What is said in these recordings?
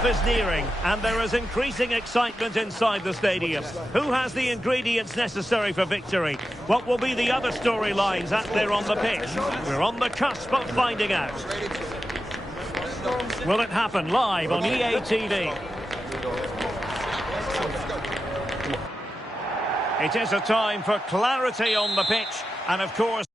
Kickoff is nearing, and there is increasing excitement inside the stadium. Who has the ingredients necessary for victory? What will be the other storylines out there on the pitch? We're on the cusp of finding out. Will it happen live on EA TV? It is a time for clarity on the pitch, and of course...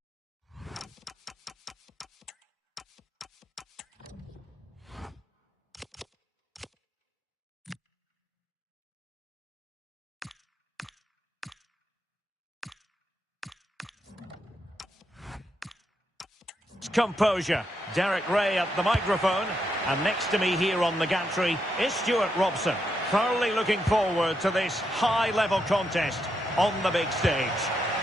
composure. Derek Ray at the microphone, and next to me here on the gantry is Stuart Robson. Thoroughly looking forward to this high-level contest on the big stage.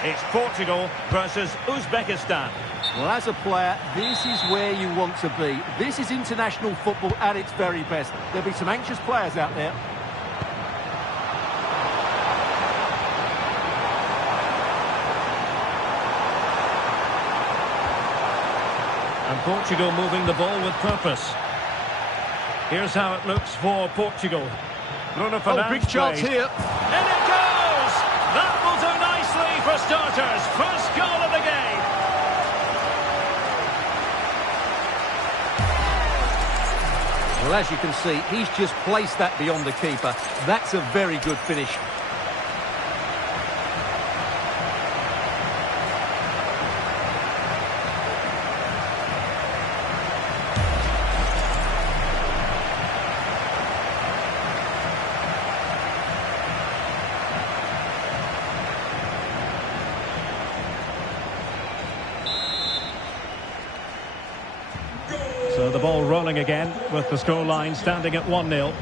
It's Portugal versus Uzbekistan. Well, as a player, this is where you want to be. This is international football at its very best. There'll be some anxious players out there. And Portugal moving the ball with purpose. Here's how it looks for Portugal. Bruno Fernandes. Big chance here. In it goes! That will do nicely for starters. First goal of the game. Well, as you can see, he's just placed that beyond the keeper. That's a very good finish. So the ball rolling again with the scoreline standing at 1-0.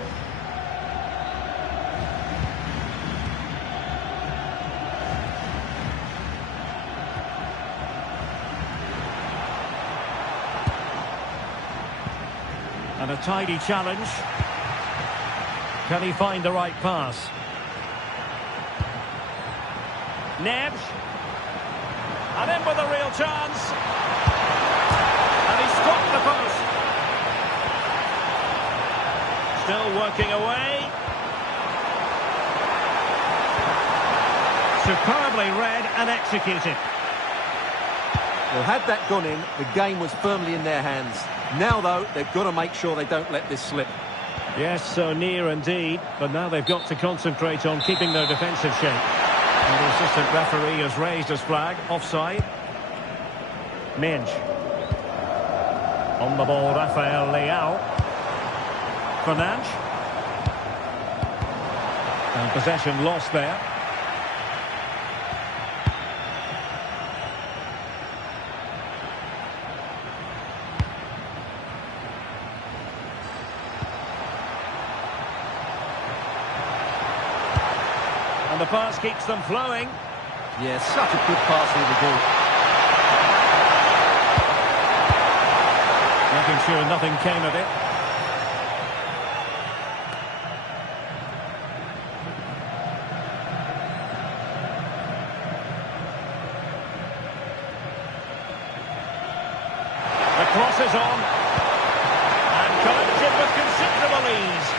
And a tidy challenge. Can he find the right pass? Neves. And in with a real chance. And he struck the post. Still working away. Superbly read and executed. Well, had that gone in, the game was firmly in their hands. Now, though, they've got to make sure they don't let this slip. Yes, so near indeed. But now they've got to concentrate on keeping their defensive shape. And the assistant referee has raised his flag. Offside. Minge. On the ball, Rafael Leao. Fernandes. And possession lost there. And the pass keeps them flowing. Yeah, such a good pass through the ball. Making sure nothing came of it. The cross is on. And collected with considerable ease.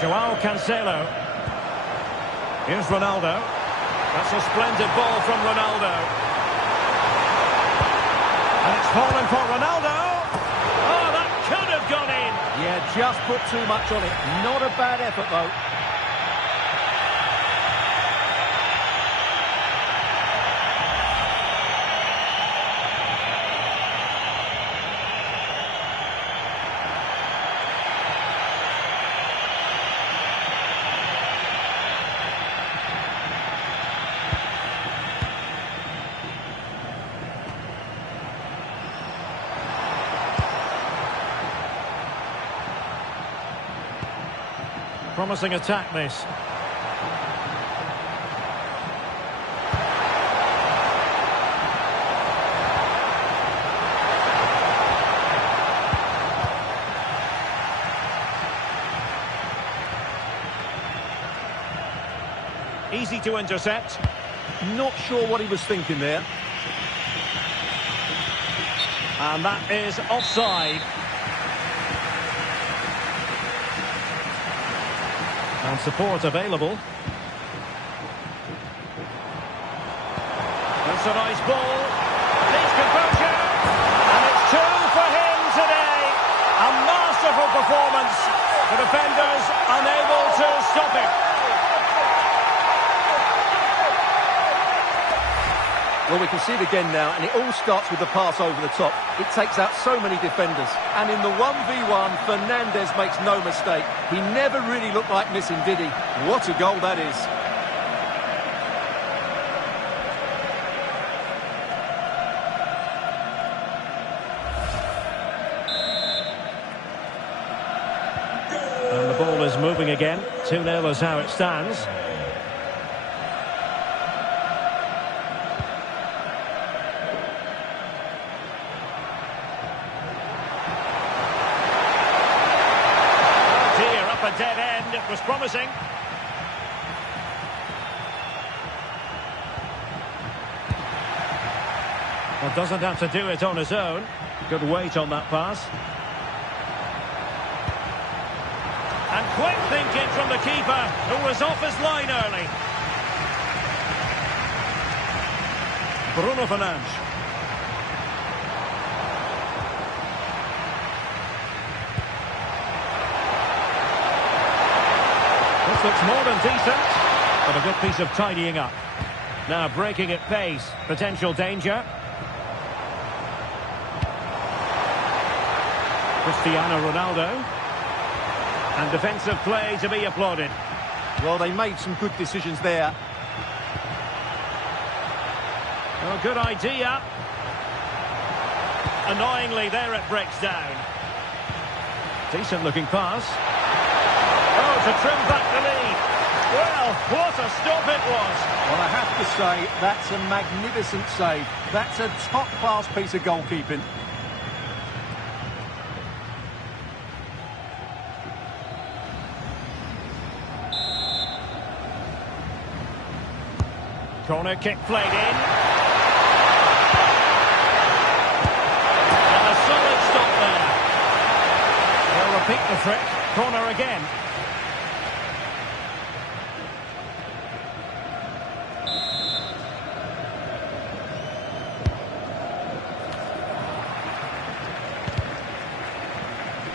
Joao Cancelo. Here's Ronaldo. That's a splendid ball from Ronaldo. And it's fallen for Ronaldo. Oh, that could have gone in. Yeah, just put too much on it. Not a bad effort, though. Promising attack, this. Easy to intercept. Not sure what he was thinking there. And that is offside. And support available. That's a nice ball. Needs composure. And it's 2 for him today. A masterful performance. The defenders unable to stop him. Well, we can see it again now, and it all starts with the pass over the top. It takes out so many defenders. And in the 1v1, Fernandez makes no mistake. He never really looked like missing, did he? What a goal that is. And the ball is moving again. 2-0 is how it stands. A dead end, it was promising. Well, doesn't have to do it on his own. Good weight on that pass. And quick thinking from the keeper, who was off his line early. Bruno Fernandes. This looks more than decent, but a good piece of tidying up. Now breaking at pace, potential danger. Cristiano Ronaldo. And defensive play to be applauded. Well, they made some good decisions there. Oh, good idea. Annoyingly, there it breaks down. Decent looking pass. Oh, to trim back the lead. Well, what a stop it was. Well, I have to say, that's a magnificent save. That's a top-class piece of goalkeeping. Corner kick played in. And a solid stop there. They'll repeat the trick. Corner again.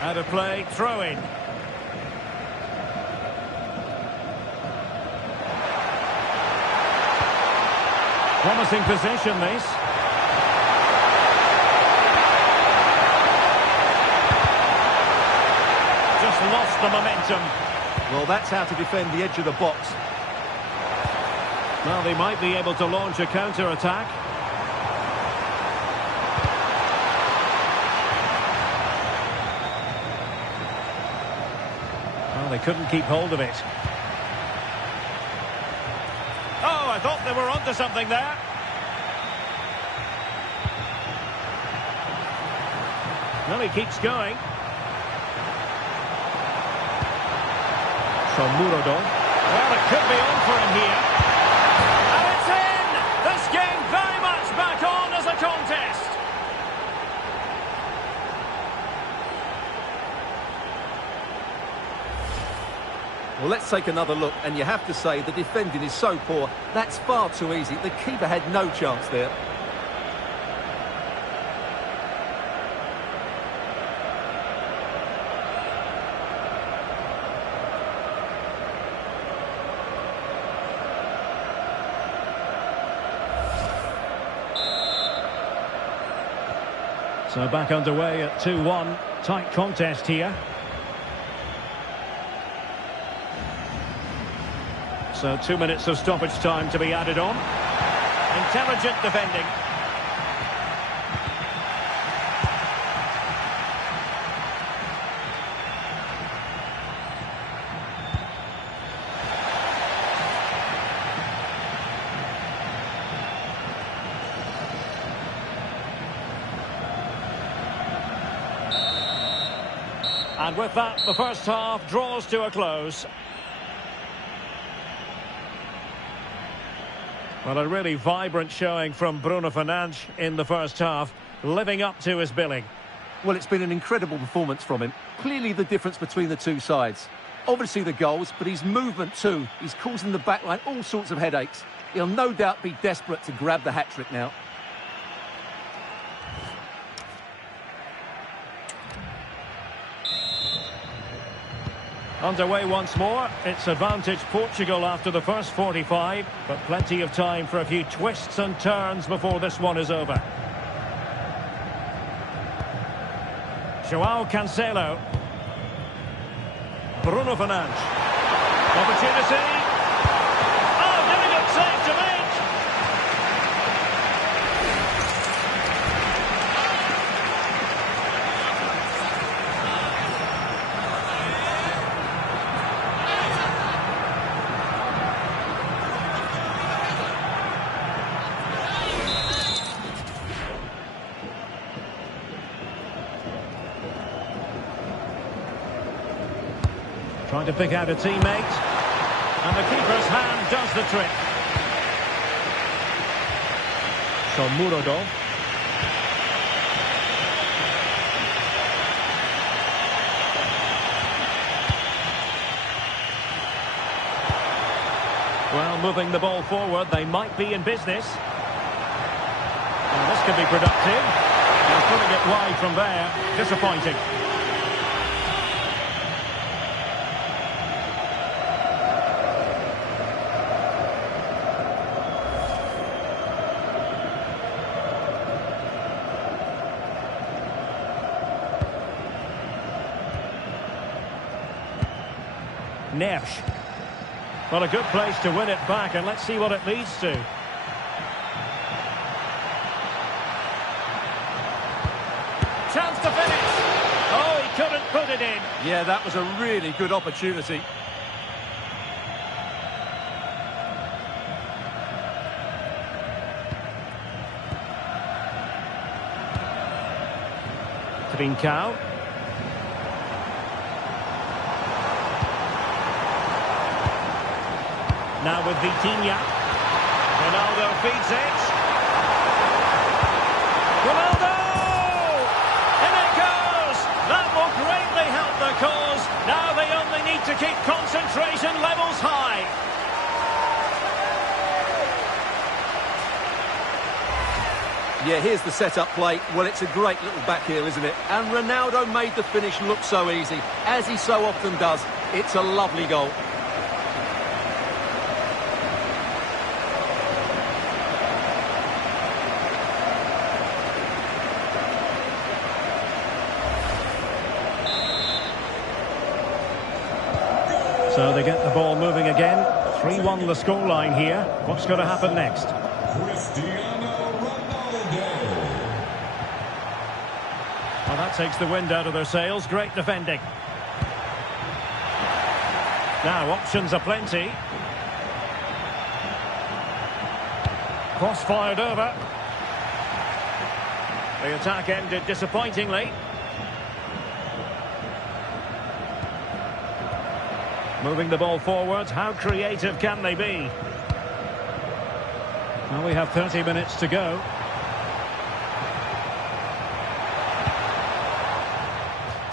Out of play, throw in. Promising position, this. Just lost the momentum. Well, that's how to defend the edge of the box. Well, they might be able to launch a counter-attack. Well, they couldn't keep hold of it. Oh, I thought they were onto something there. Well, he keeps going. So Murodon. Well, it could be on for him here. And it's in! This game very much back on as a contest. Well, let's take another look, and you have to say the defending is so poor. That's far too easy. The keeper had no chance there. So back underway at 2-1. Tight contest here. So 2 minutes of stoppage time to be added on. Intelligent defending. And with that, the first half draws to a close. Well, a really vibrant showing from Bruno Fernandes in the first half, living up to his billing. Well, it's been an incredible performance from him. Clearly the difference between the two sides. Obviously the goals, but his movement too. He's causing the backline all sorts of headaches. He'll no doubt be desperate to grab the hat-trick now. Underway once more. It's advantage Portugal after the first 45, but plenty of time for a few twists and turns before this one is over. João Cancelo. Bruno Fernandes. Opportunity. Oh, difficult save to make. Trying to pick out a teammate. And the keeper's hand does the trick. Shomurodov. Well, moving the ball forward, they might be in business. Well, this could be productive. And putting it wide from there, disappointing. Neves. Well, a good place to win it back, and let's see what it leads to. Chance to finish. Oh, he couldn't put it in. Yeah, that was a really good opportunity. Trincao. Now with Vitinha. Ronaldo feeds it. Ronaldo! In it goes! That will greatly help the cause. Now they only need to keep concentration levels high. Yeah, here's the set-up play. Well, it's a great little back heel, isn't it? And Ronaldo made the finish look so easy, as he so often does. It's a lovely goal. So they get the ball moving again. 3-1 the scoreline here. What's going to happen next? Well, that takes the wind out of their sails. Great defending. Now, options are plenty. Cross fired over. The attack ended disappointingly. Moving the ball forwards. How creative can they be? Well, we have 30 minutes to go.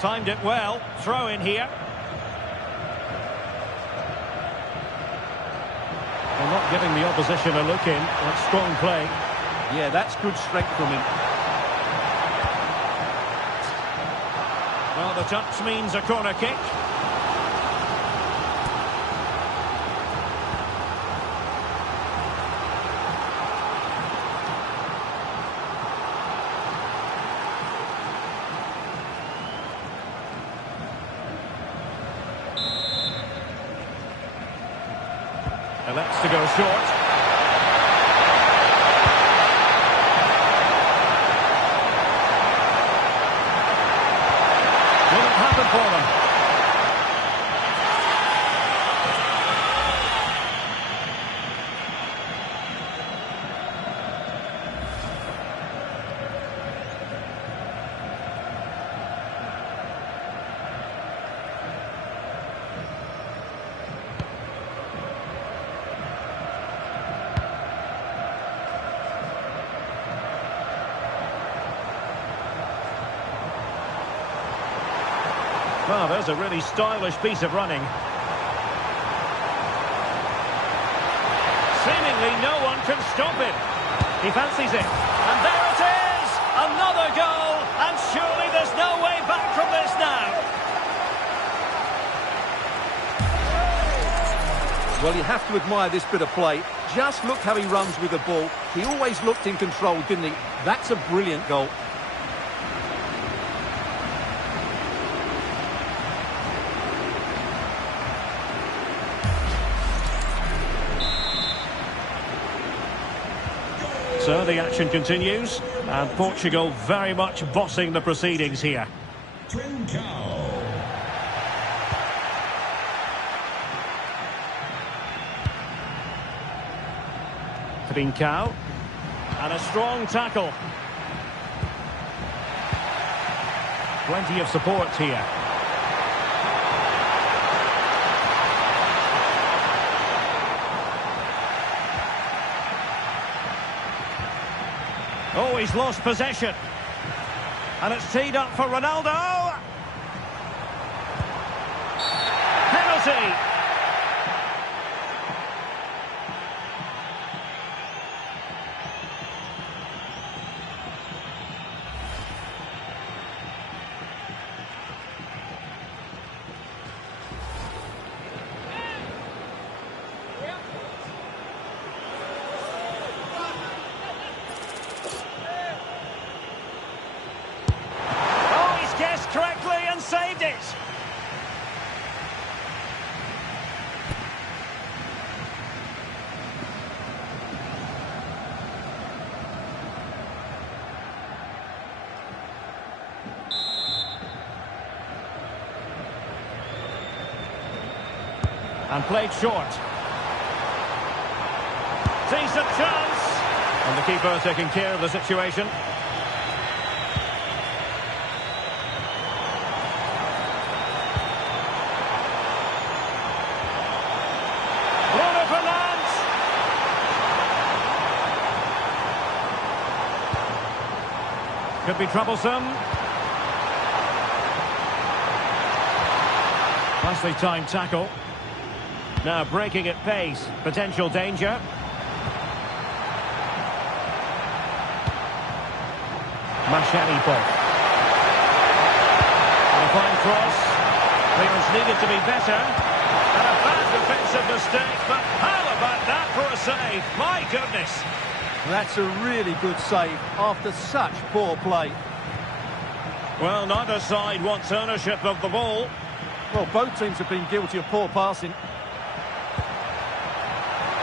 Timed it well. Throw in here. They're not giving the opposition a look in. That's strong play. Yeah, that's good strength from him. Well, the touch means a corner kick. Elects to go short. Will it happen for them? Well, there's a really stylish piece of running. Seemingly no one can stop him. He fancies it. And there it is! Another goal! And surely there's no way back from this now. Well, you have to admire this bit of play. Just look how he runs with the ball. He always looked in control, didn't he? That's a brilliant goal. So the action continues, and Portugal very much bossing the proceedings here. Trincao, and a strong tackle. Plenty of support here. Oh, he's lost possession. And it's teed up for Ronaldo. Penalty. Correctly and saved it. And played short. Decent chance. And the keeper taking care of the situation. Could be troublesome. Nicely timed tackle. Now breaking at pace. Potential danger. Masharipov. And a fine cross. Clearance needed to be better. And a bad defensive mistake, but how about that for a save? My goodness. That's a really good save after such poor play. Well, neither side wants ownership of the ball. Well, both teams have been guilty of poor passing.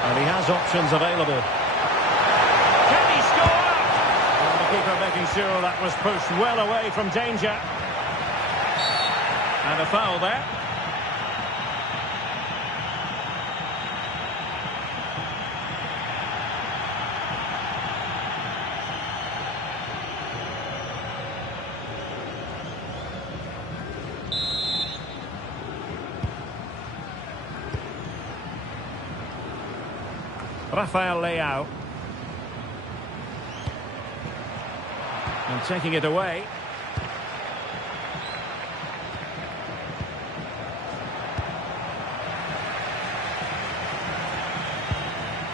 And he has options available. Can he score? And the keeper making sure that was pushed well away from danger. And a foul there. Rafael Leao. And taking it away.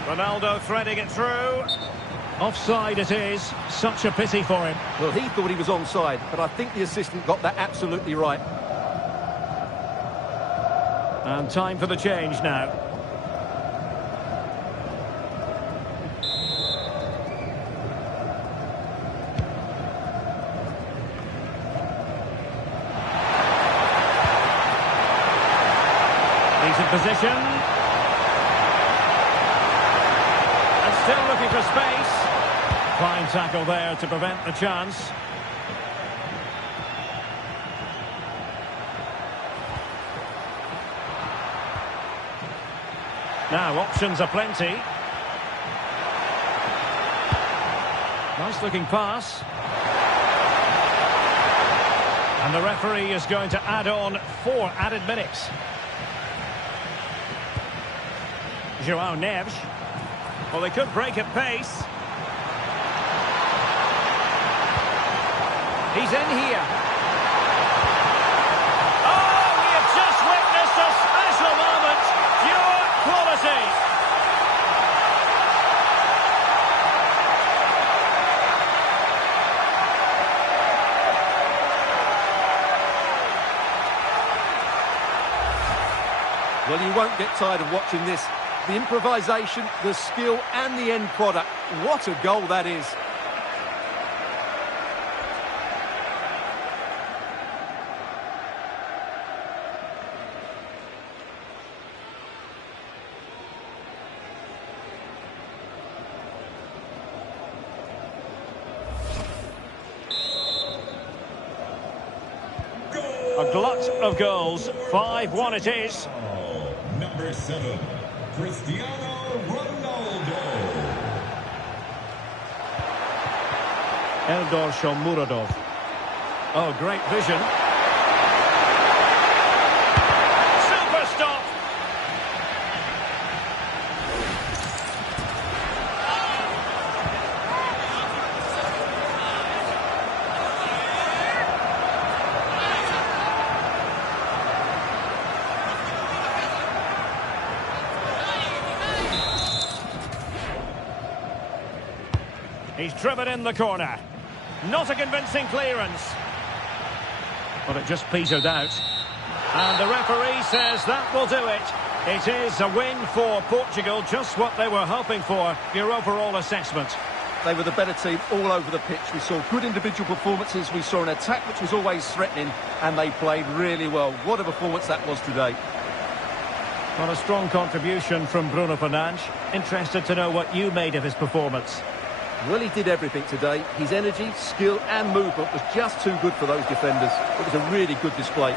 Ronaldo threading it through. Offside it is. Such a pity for him. Well, he thought he was onside, but I think the assistant got that absolutely right. And time for the change now. Decent position. And still looking for space. Fine tackle there to prevent the chance. Now, options are plenty. Nice looking pass. And the referee is going to add on 4 added minutes. João Neves. Well, they could break at pace. He's in here. Oh, Well, you won't get tired of watching this. The improvisation, the skill and the end product. What a goal that is. A glut of goals. 5-1 it is. Number 7, Cristiano Ronaldo. Eldor Shomurodov. Oh, great vision. Super stop. He's driven in the corner. Not a convincing clearance. But it just petered out. And the referee says that will do it. It is a win for Portugal, just what they were hoping for. Your overall assessment? They were the better team all over the pitch. We saw good individual performances. We saw an attack which was always threatening. And they played really well. What a performance that was today. Well, a strong contribution from Bruno Fernandes. Interested to know what you made of his performance. Well, he did everything today. His energy, skill and movement was just too good for those defenders. It was a really good display.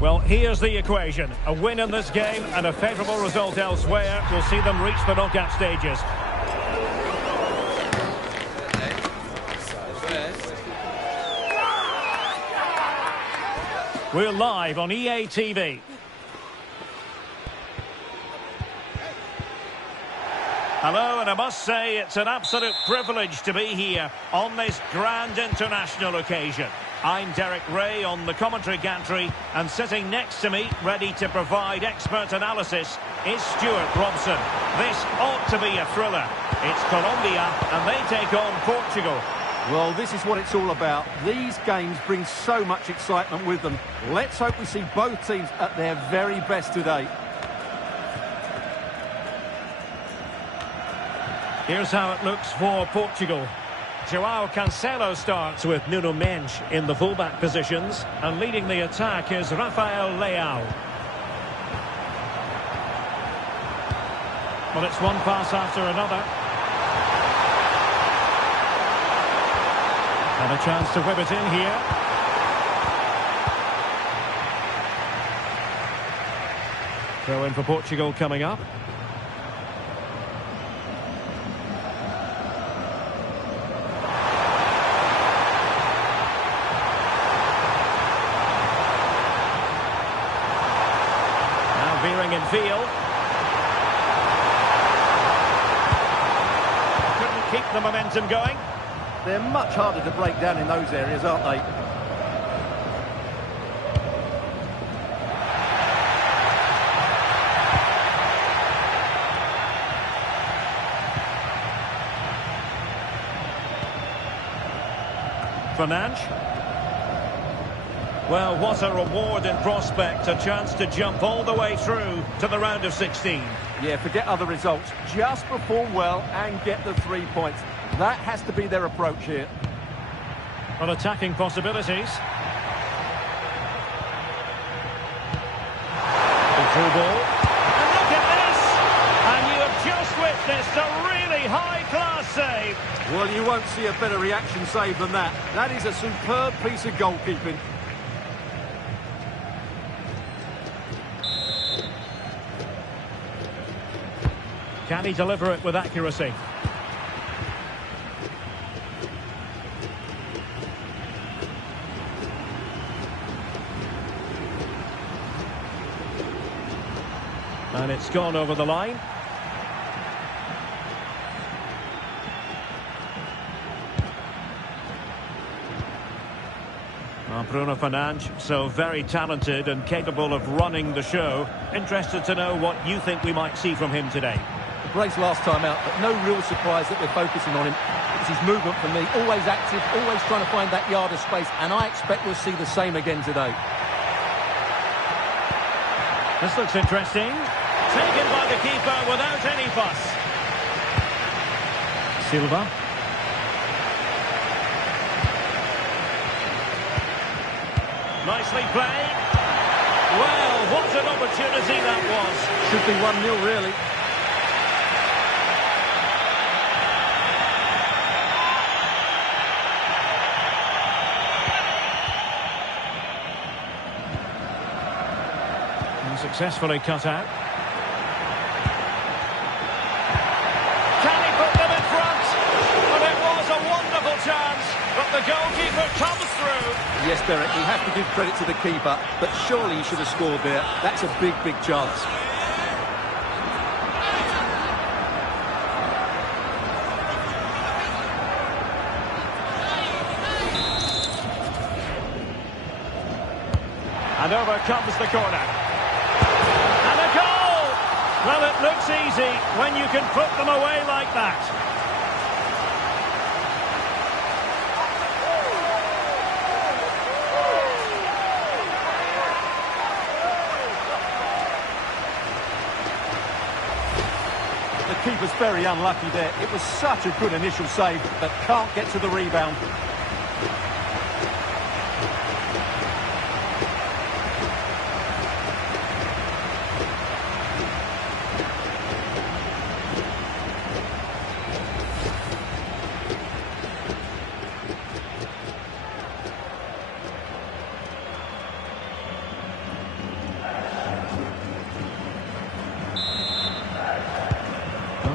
Well, here's the equation. A win in this game and a favourable result elsewhere will see them reach the knockout stages. We're live on EA TV. Hello, and I must say it's an absolute privilege to be here on this grand international occasion. I'm Derek Ray on the commentary gantry, and sitting next to me, ready to provide expert analysis, is Stuart Robson. This ought to be a thriller. It's Colombia, and they take on Portugal. Well, this is what it's all about. These games bring so much excitement with them. Let's hope we see both teams at their very best today. Here's how it looks for Portugal. Joao Cancelo starts with Nuno Mendes in the fullback positions, and leading the attack is Rafael Leao. Well, it's one pass after another. And a chance to whip it in here. Throw in for Portugal coming up. Veering in field. Couldn't keep the momentum going. They're much harder to break down in those areas, aren't they? Fernandes. Well, what a reward in prospect, a chance to jump all the way through to the round of 16. Yeah, forget other results. Just perform well and get the 3 points. That has to be their approach here. Well, attacking possibilities. The through ball. And look at this! And you have just witnessed a really high-class save. Well, you won't see a better reaction save than that. That is a superb piece of goalkeeping. Can he deliver it with accuracy? And it's gone over the line. Bruno Fernandes, so very talented and capable of running the show. Interested to know what you think we might see from him today. Brace last time out, but no real surprise that we're focusing on him. It's his movement for me, always active, always trying to find that yard of space, and I expect we'll see the same again today. This looks interesting. Taken by the keeper without any fuss. Silva. Nicely played. Well, what an opportunity that was. Should be 1-0 really. Successfully cut out. Can he put them in front? Well, it was a wonderful chance, but the goalkeeper comes through. Yes, Derek, we have to give credit to the keeper, but surely he should have scored there. That's a big, big chance. And over comes the corner. Well, it looks easy when you can put them away like that. The keeper's very unlucky there. It was such a good initial save, but can't get to the rebound.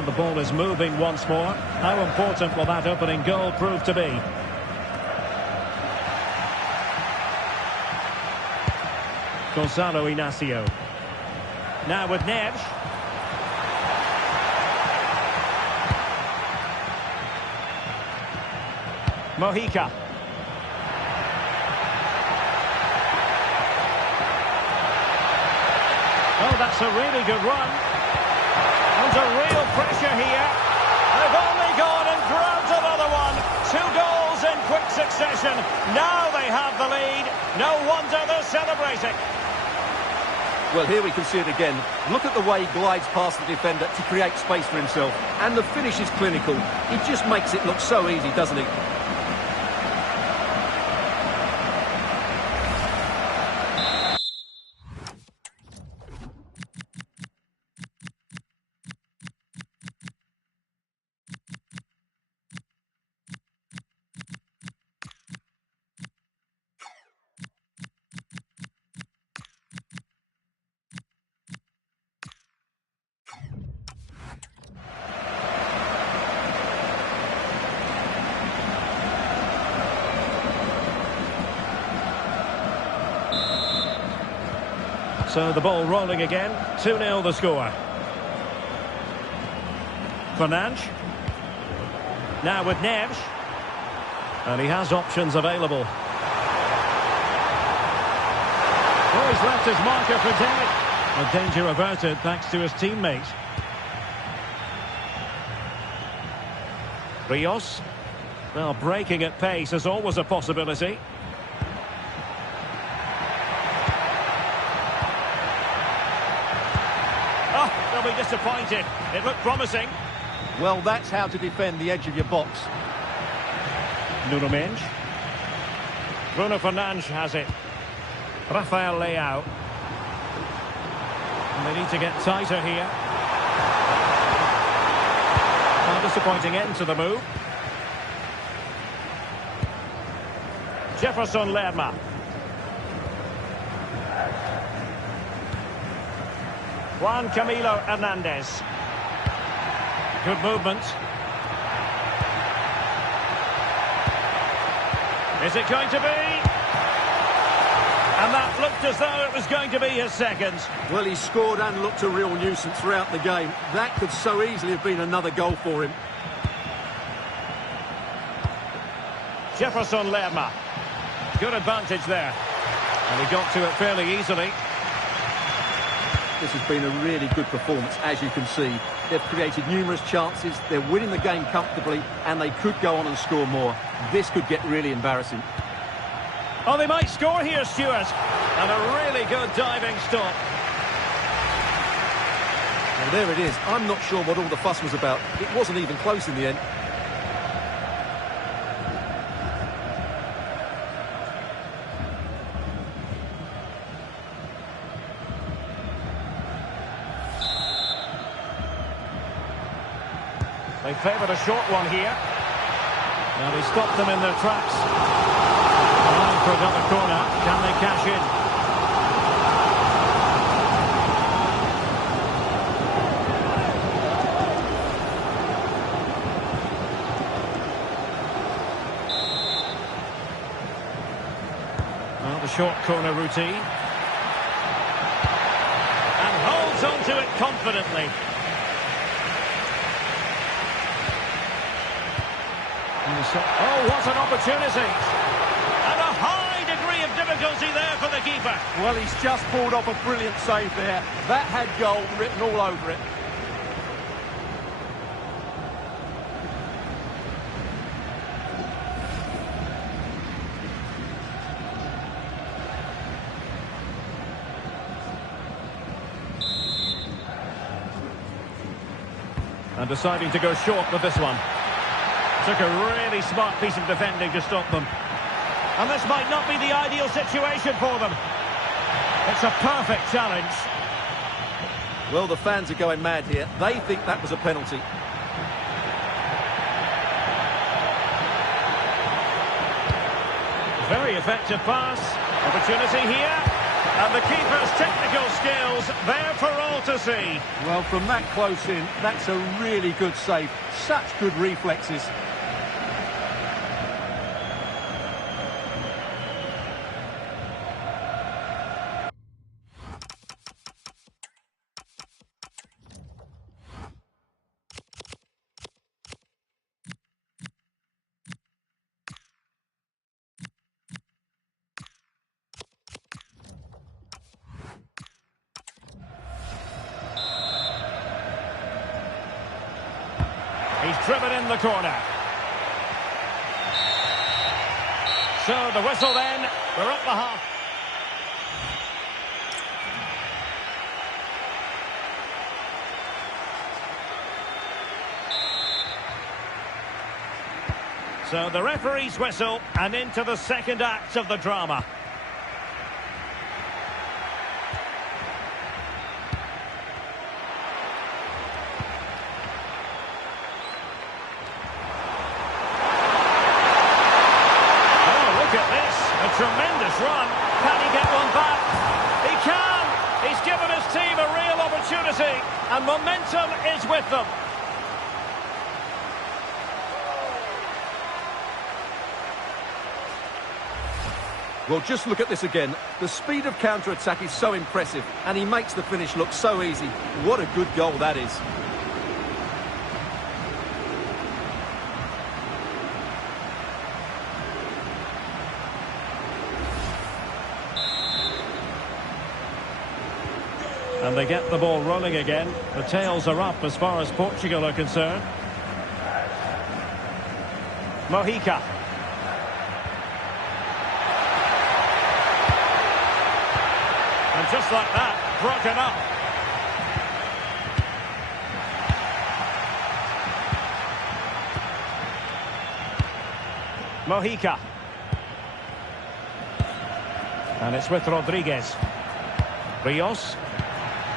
The ball is moving once more. How important will that opening goal prove to be? Gonzalo Inacio. Now with Neves. Mojica. Oh, that's a really good run. Under real pressure here. They've only gone and grabbed another one. 2 goals in quick succession. Now they have the lead. No wonder they're celebrating. Well, here we can see it again. Look at the way he glides past the defender to create space for himself. And the finish is clinical. He just makes it look so easy, doesn't he? So the ball rolling again. 2-0 the score. Fernandes. Now with Neves. And he has options available. Oh, he's left his marker for dead. A danger averted thanks to his teammate. Rios. Well, breaking at pace is always a possibility. disappointed. It looked promising. Well, that's how to defend the edge of your box. Nuno Mendes. Bruno Fernandes has it. Rafael Leao. And they need to get tighter here. A disappointing end to the move. Jefferson Lerma. Juan Camilo Hernandez. Good movement. Is it going to be? And that looked as though it was going to be his second. Well, he scored and looked a real nuisance throughout the game. That could so easily have been another goal for him. Jefferson Lerma. Good advantage there. And he got to it fairly easily. This has been a really good performance, as you can see. They've created numerous chances, they're winning the game comfortably, and they could go on and score more. This could get really embarrassing. Oh, they might score here, Stuart. And a really good diving stop. Well, there it is. I'm not sure what all the fuss was about. It wasn't even close in the end. They favoured a short one here. Now they stopped them in their tracks. Line for another corner. Can they cash in? Well, the short corner routine. And holds on to it confidently. Oh, what an opportunity. And a high degree of difficulty there for the keeper. Well, he's just pulled off a brilliant save there. That had goal written all over it. And deciding to go short with this one. Took a really smart piece of defending to stop them. And this might not be the ideal situation for them. It's a perfect challenge. Well, the fans are going mad here. They think that was a penalty. Very effective pass. Opportunity here. And the keeper's technical skills there for all to see. Well, from that close in, that's a really good save. Such good reflexes. He's driven in the corner. So the whistle then. We're up the half. So the referee's whistle and into the second act of the drama. Tremendous run. Can he get one back? He can. He's given his team a real opportunity, and momentum is with them. Well, just look at this again. The speed of counter-attack is so impressive, and he makes the finish look so easy. What a good goal that is. And they get the ball rolling again. The tails are up as far as Portugal are concerned. Mojica. And just like that, broken up. Mojica. And it's with Rodriguez. Rios.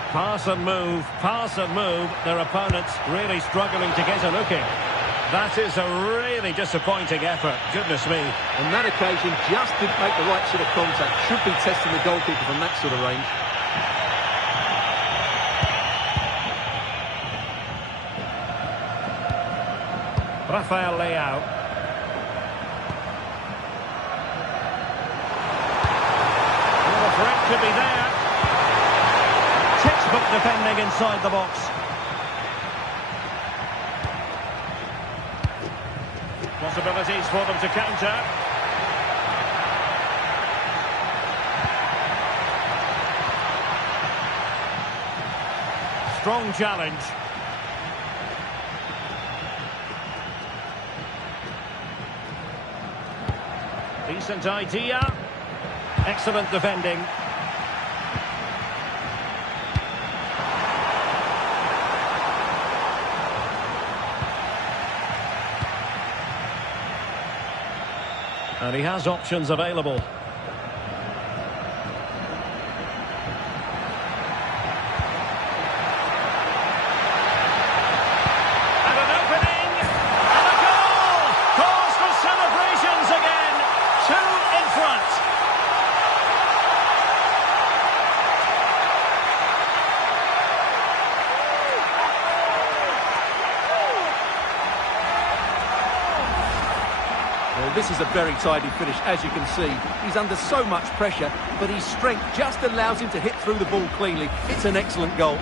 Pass and move, pass and move. Their opponents really struggling to get a look in. That is a really disappointing effort. Goodness me. On that occasion, just didn't make the right sort of contact. Should be testing the goalkeeper from that sort of range. Rafael Leao. Well, the threat could be there. Textbook defending inside the box. Possibilities for them to counter. Strong challenge. Decent idea. Excellent defending. And he has options available. And an opening! And a goal! Cause for celebrations again! 2 in front. Well, this is a very tidy finish, as you can see. He's under so much pressure, but his strength just allows him to hit through the ball cleanly. It's an excellent goal.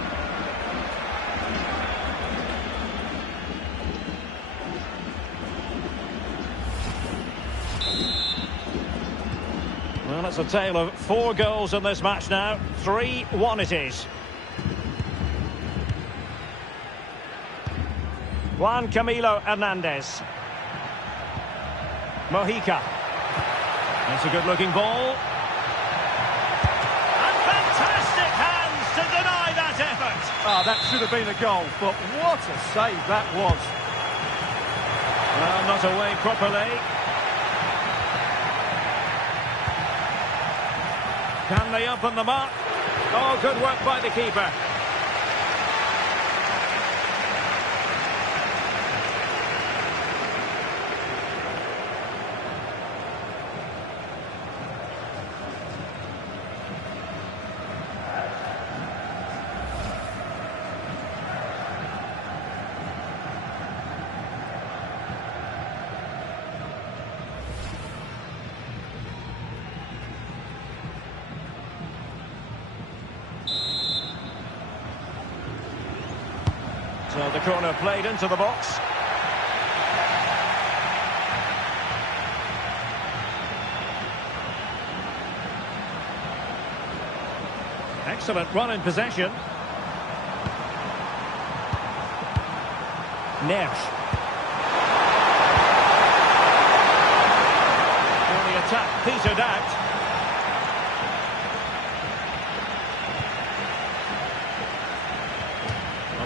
Well, it's a tale of 4 goals in this match now. 3-1 it is. Juan Camilo Hernandez. Mojica. That's a good-looking ball. And fantastic hands to deny that effort. Ah, that should have been a goal, but what a save that was. Well, not away properly. Can they open them up? Oh, good work by the keeper. So the corner played into the box. Excellent run in possession. Neves. Well, the attack petered out.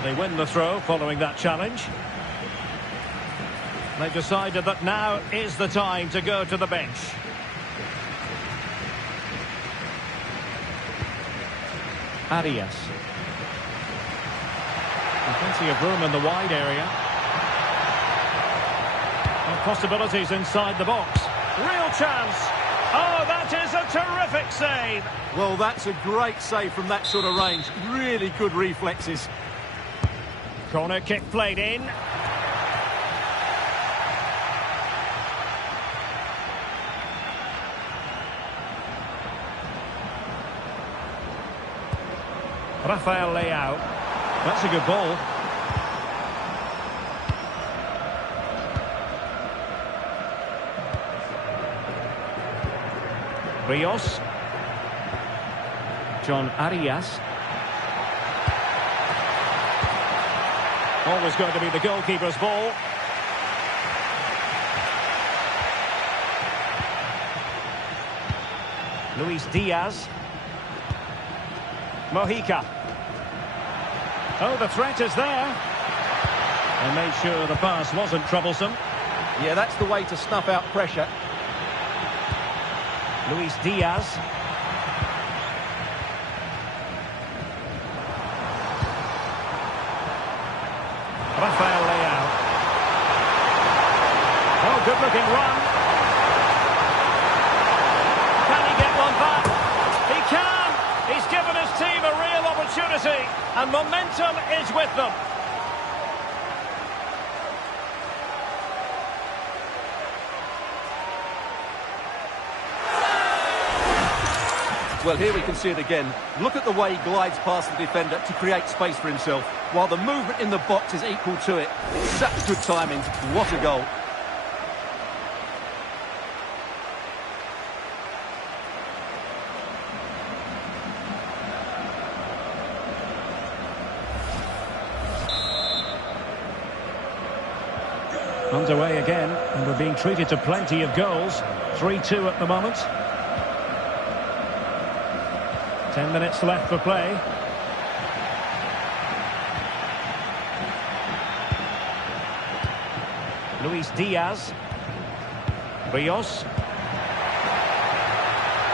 They win the throw following that challenge. They've decided that now is the time to go to the bench. Arias. Plenty of room in the wide area. And possibilities inside the box. Real chance. Oh, that is a terrific save. Well, that's a great save from that sort of range. Really good reflexes. Corner kick played in. Rafael Leao. That's a good ball. Rios. John Arias. Always going to be the goalkeeper's ball. Luis Diaz. Mojica. Oh, the threat is there. And made sure the pass wasn't troublesome. Yeah, that's the way to snuff out pressure. Luis Diaz. Rafael Leao. Oh, good-looking run. Can he get one back? He can! He's given his team a real opportunity, and momentum is with them. Well, here we can see it again. Look at the way he glides past the defender to create space for himself, while the movement in the box is equal to it. It's such good timing. What a goal. Underway again, and we're being treated to plenty of goals. 3-2 at the moment. 10 minutes left for play. Luis Diaz. Rios.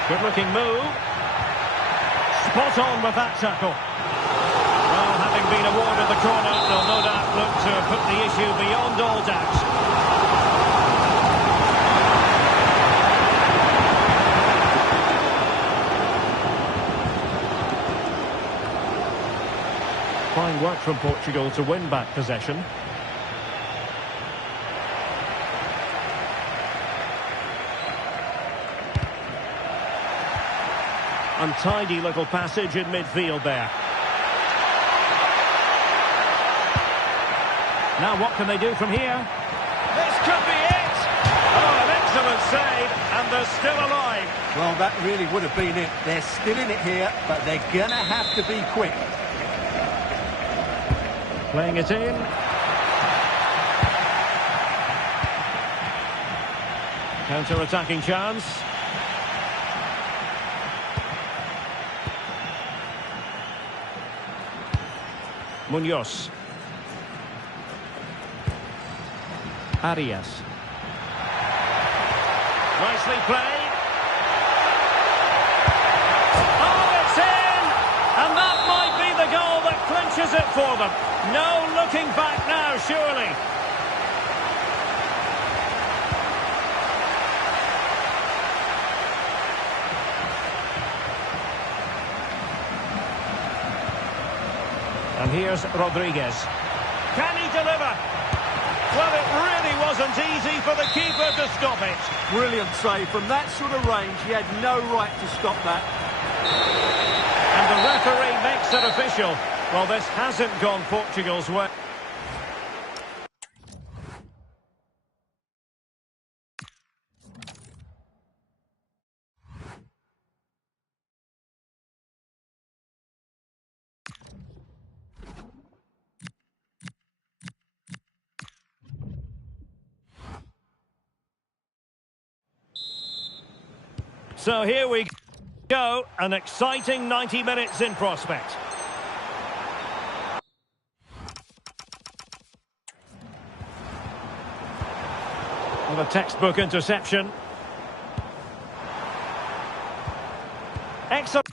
Good looking move. Spot on with that tackle. Well, having been awarded the corner, they'll no doubt look to put the issue beyond all doubt. Fine work from Portugal to win back possession. Untidy little passage in midfield there. Now what can they do from here? This could be it! Oh, an excellent save, and they're still alive. Well, that really would have been it. They're still in it here, but they're going to have to be quick. Playing it in. Counter-attacking chance. Munoz. Arias. Nicely played. Oh, it's in! And that might be the goal that clinches it for them. No looking back now, surely. And here's Rodriguez. Can he deliver? Well, it really wasn't easy for the keeper to stop it. Brilliant save. From that sort of range, he had no right to stop that. And the referee makes it official. Well, this hasn't gone Portugal's way. So here we go, an exciting 90 minutes in prospect. Well, a textbook interception. Excellent.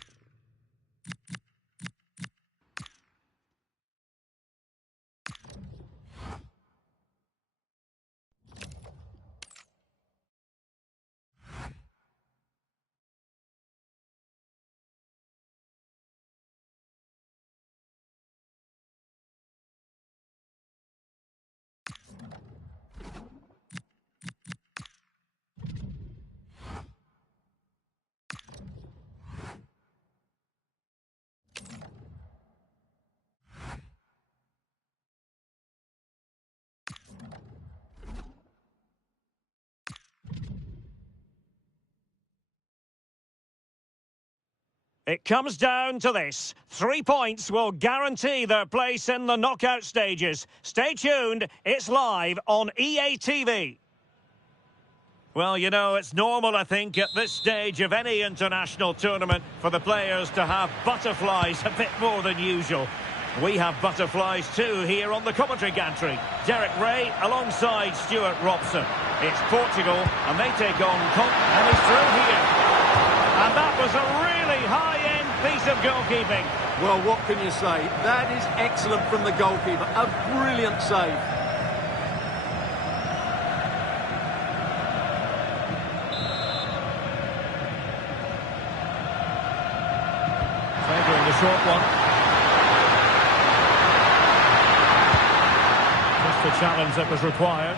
It comes down to this. 3 points will guarantee their place in the knockout stages. Stay tuned, it's live on EA TV. Well, you know, it's normal, I think, at this stage of any international tournament for the players to have butterflies a bit more than usual. We have butterflies too here on the commentary gantry. Derek Ray alongside Stuart Robson. It's Portugal and they take on and he's through here. And that was a really high-end piece of goalkeeping. Well, what can you say? That is excellent from the goalkeeper. A brilliant save. Favouring the short one. Just the challenge that was required.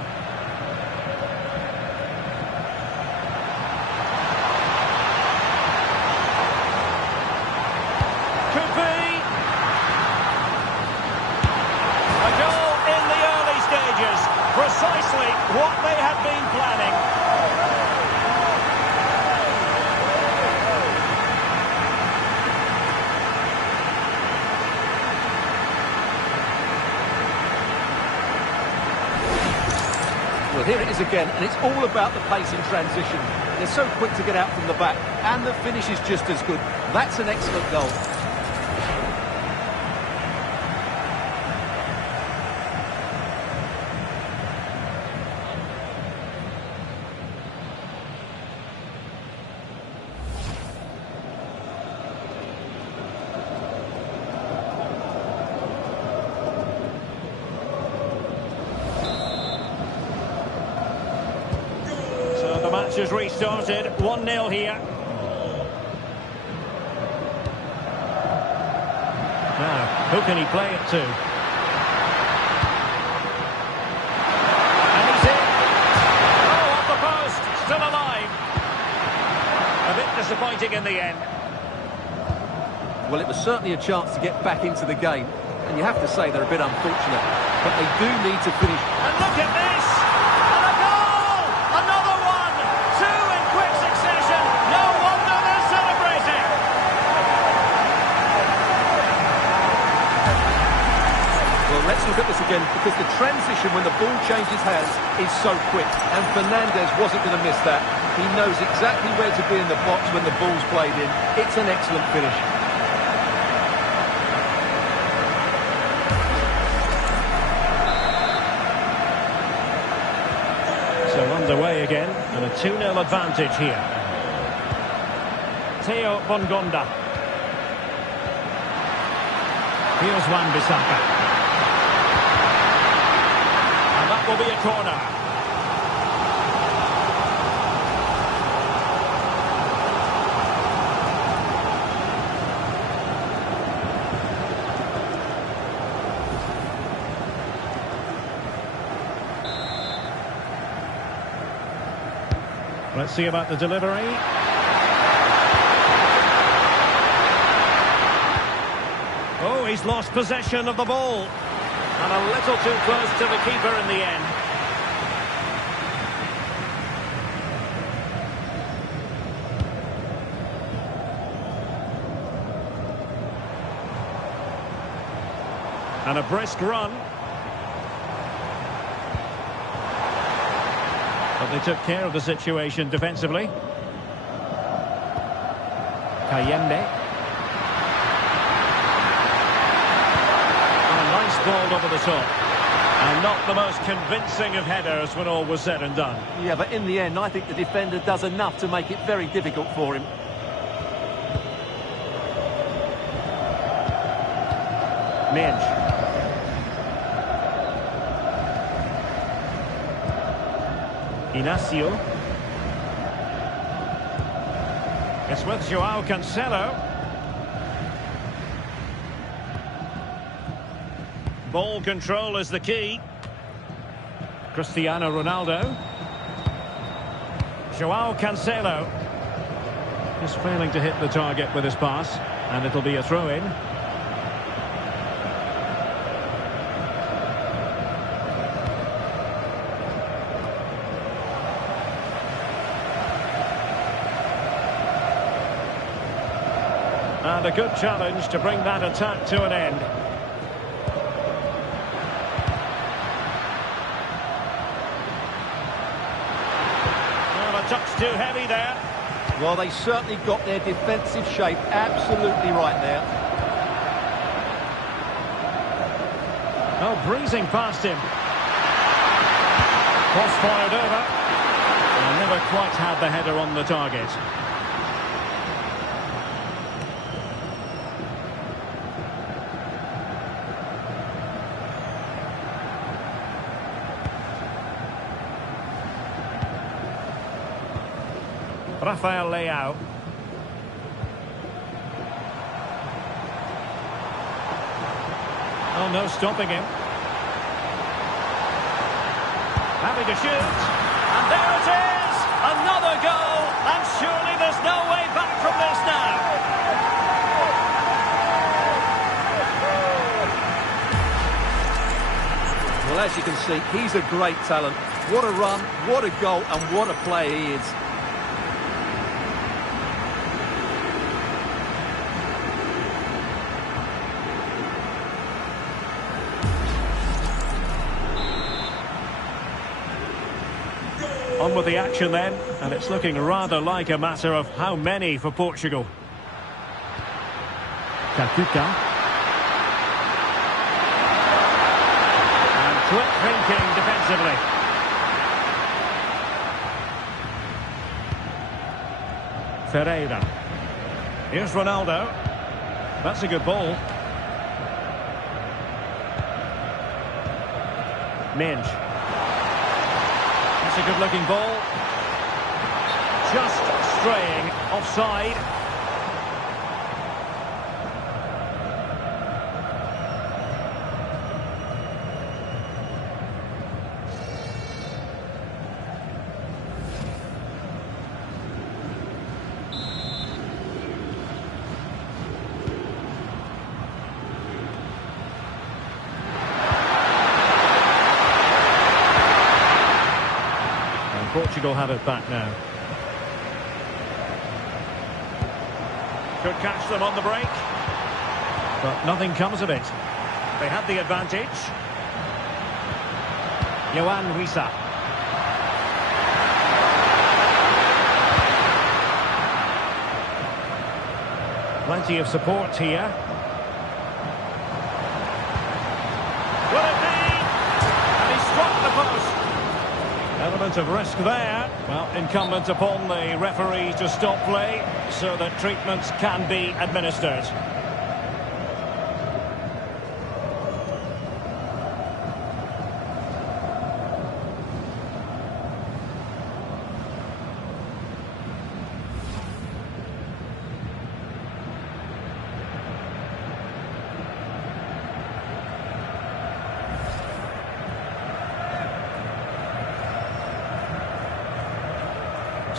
Could be. A goal in the early stages. Precisely what they had been planning. Well, here it is again, and it's all about the pace in transition. They're so quick to get out from the back, and the finish is just as good. That's an excellent goal. The match has restarted, 1-0 here. Now, who can he play it to? And he's in. Oh, off the post, still alive. A bit disappointing in the end. Well, it was certainly a chance to get back into the game, and you have to say they're a bit unfortunate, but they do need to finish. And look at this! And a goal! Another one! Two in quick succession! No wonder they're celebrating! Well, let's look at this again, because the transition when the ball changes hands is so quick, and Fernandes wasn't going to miss that. He knows exactly where to be in the box when the ball's played in. It's an excellent finish. So underway again, and a 2-0 advantage here. Theo Bongonda. Here's Wan-Bissaka. And that will be a corner. Let's see about the delivery. Oh, he's lost possession of the ball. And a little too close to the keeper in the end. And a brisk run. But they took care of the situation defensively. Kayende. And a nice ball over the top. And not the most convincing of headers when all was said and done. Yeah, but in the end, I think the defender does enough to make it very difficult for him. Minge. Inacio. It's with Joao Cancelo. Ball control is the key. Cristiano Ronaldo. Joao Cancelo. Just failing to hit the target with his pass. And it'll be a throw-in. And a good challenge to bring that attack to an end. Well, a touch too heavy there. Well, they certainly got their defensive shape absolutely right there. Oh, breezing past him. Cross fired over. And never quite had the header on the target. Rafael Leao. Oh, no stopping him. Having a shoot. And there it is! Another goal! And surely there's no way back from this now. Well, as you can see, he's a great talent. What a run, what a goal, and what a player he is. On with the action then, and it's looking rather like a matter of how many for Portugal. Kakuta. And quick thinking defensively. Ferreira. Here's Ronaldo. That's a good ball. Minge. That's a good-looking ball. Just straying offside. Portugal have it back now. Could catch them on the break. But nothing comes of it. They had the advantage. Yohan Wissa. Plenty of support here. Will it be? And he struck the post. Element of risk there. Well, incumbent upon the referee to stop play so that treatments can be administered.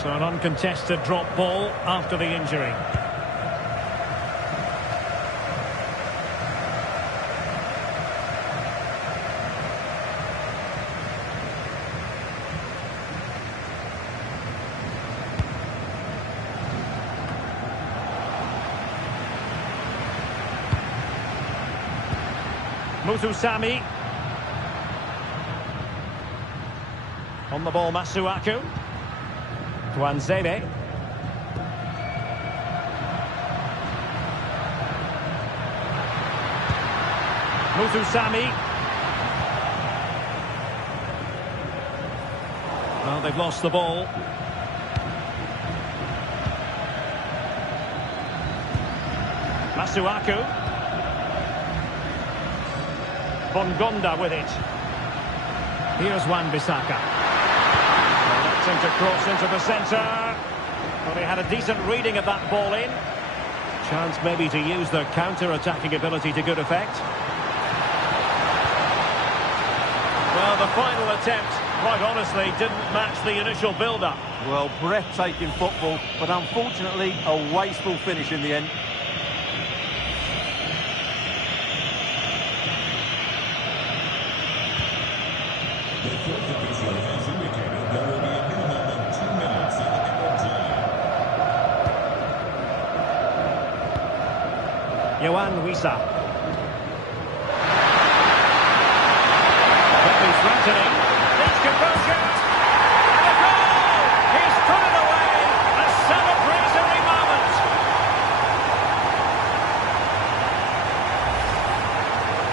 So an uncontested drop ball after the injury. Muthusami. On the ball, Masuaku. Tuanzebe. Muthusami. Well, they've lost the ball. Masuaku. Bongonda with it. Here's Wan-Bissaka. Seemed to cross into the centre. Well, he had a decent reading of that ball in. Chance maybe to use their counter-attacking ability to good effect. Well, the final attempt, quite honestly, didn't match the initial build-up. Well, breathtaking football, but unfortunately a wasteful finish in the end. The fourth official has indicated there will be a minimum of 2 minutes of added time. Yohan Wissa. Could be threatening. Needs composure. And a goal! He's put it away. A celebratory moment.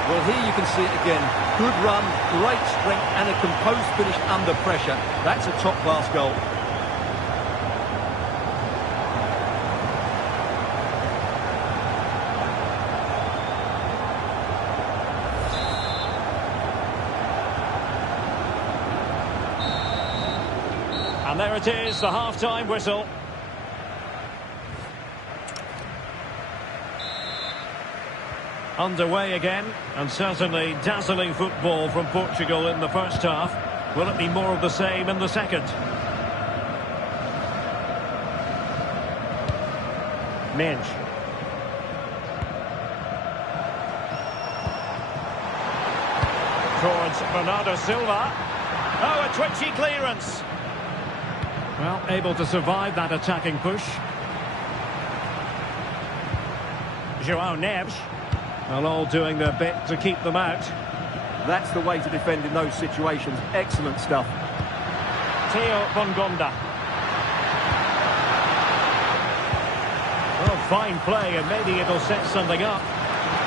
Well, here you can see it again. Good run, great strength and a composed finish under pressure. That's a top-class goal. And there it is, the half-time whistle. Underway again, and certainly dazzling football from Portugal in the first half. Will it be more of the same in the second? Minge. Towards Bernardo Silva. Oh, a twitchy clearance. Well, able to survive that attacking push. João Neves. Well, all doing their bit to keep them out. That's the way to defend in those situations. Excellent stuff. Theo Bongonda. Well, fine play, and maybe it'll set something up.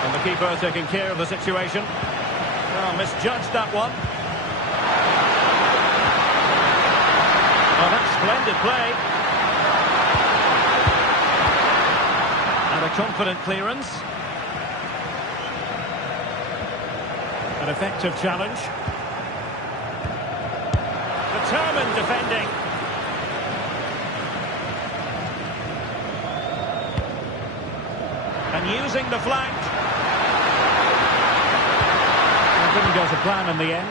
And the keeper taking care of the situation. Well, misjudged that one. Oh, that's splendid play. And a confident clearance. An effective challenge. Determined defending. And using the flank. It didn't go to plan in the end.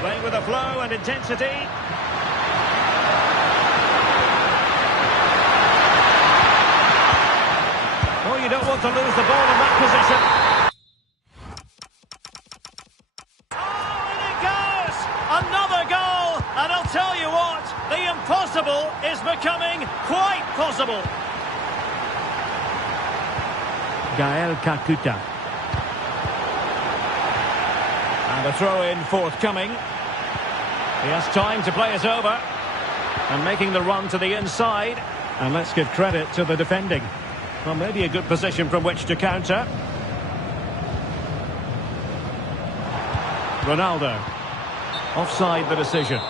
Playing with a flow and intensity. Oh, you don't want to lose the ball in that position. Oh, and it goes! Another goal! And I'll tell you what, the impossible is becoming quite possible. Gael Kakuta. And a throw-in forthcoming. He has time to play it over. And making the run to the inside. And let's give credit to the defending. Well, maybe a good position from which to counter. Ronaldo. Offside the decision.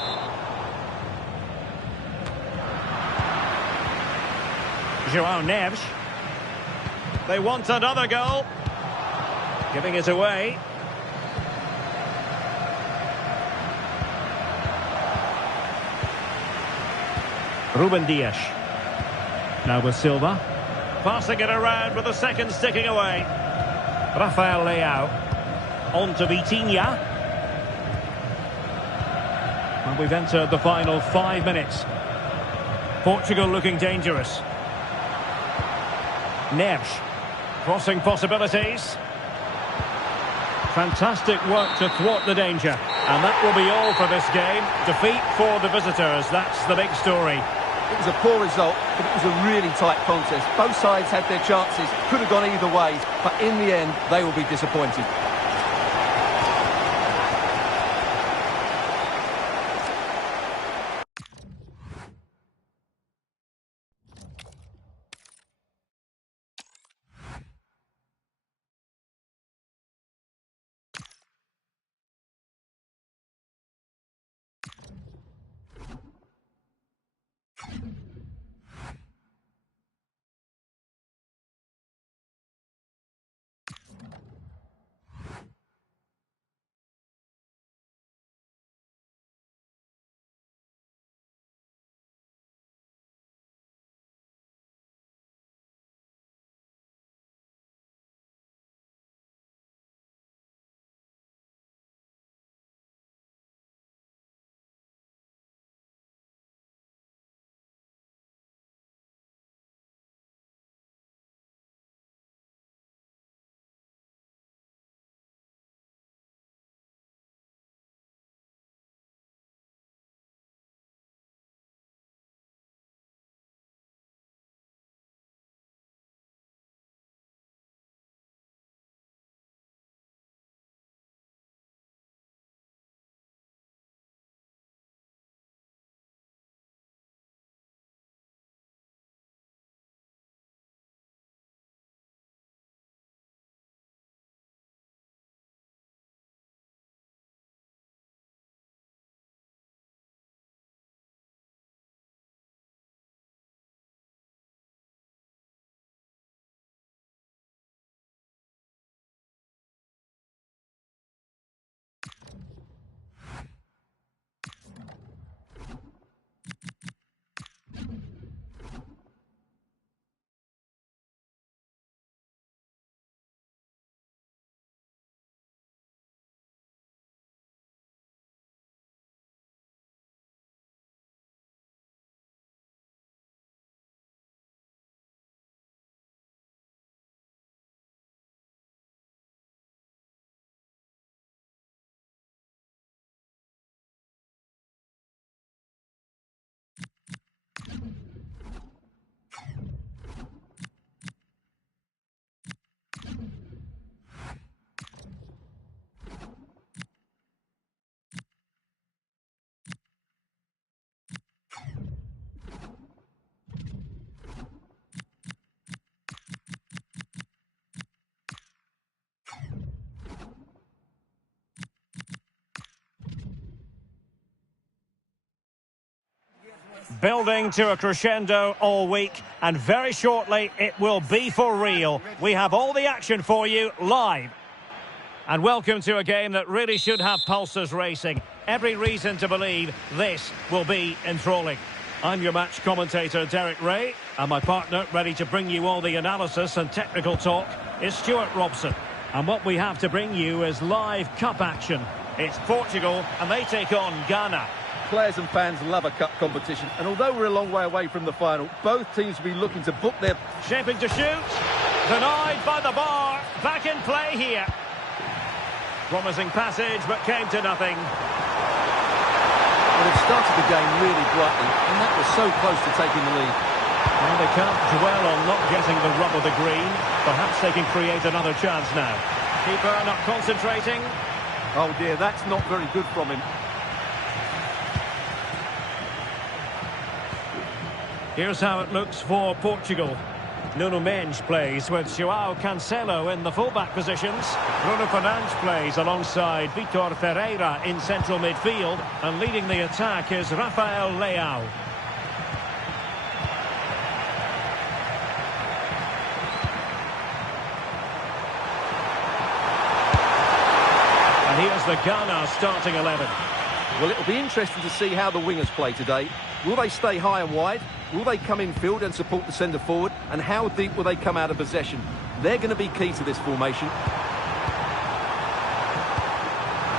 João Neves. They want another goal. Giving it away. Ruben Dias. Now with Silva. Passing it around with the second sticking away. Rafael Leao. On to Vitinha. And we've entered the final 5 minutes. Portugal looking dangerous. Neves. Crossing possibilities. Fantastic work to thwart the danger. And that will be all for this game. Defeat for the visitors. That's the big story. It was a poor result, but it was a really tight contest. Both sides had their chances, could have gone either way, but in the end, they will be disappointed. building to a crescendo all week, and very shortly it will be for real. We have all the action for you live. And welcome to a game that really should have pulses racing. Every reason to believe this will be enthralling. I'm your match commentator, Derek Ray, and my partner, ready to bring you all the analysis and technical talk, is Stuart Robson. And what we have to bring you is live cup action. It's Portugal, and they take on Ghana. Players and fans love a cup competition, and although we're a long way away from the final, both teams will be looking to book their... Shaping to shoot. Denied by the bar. Back in play here. Promising passage, but came to nothing. Well, they've started the game really brightly, and that was so close to taking the lead. Well, they can't dwell on not getting the rub of the green. Perhaps they can create another chance now. Keeper not concentrating. Oh dear, that's not very good from him. Here's how it looks for Portugal. Nuno Mendes plays with João Cancelo in the fullback positions. Bruno Fernandes plays alongside Vitor Ferreira in central midfield. And leading the attack is Rafael Leao. And here's the Ghana starting 11. Well, it'll be interesting to see how the wingers play today. Will they stay high and wide? Will they come in field and support the centre forward? And how deep will they come out of possession? They're going to be key to this formation.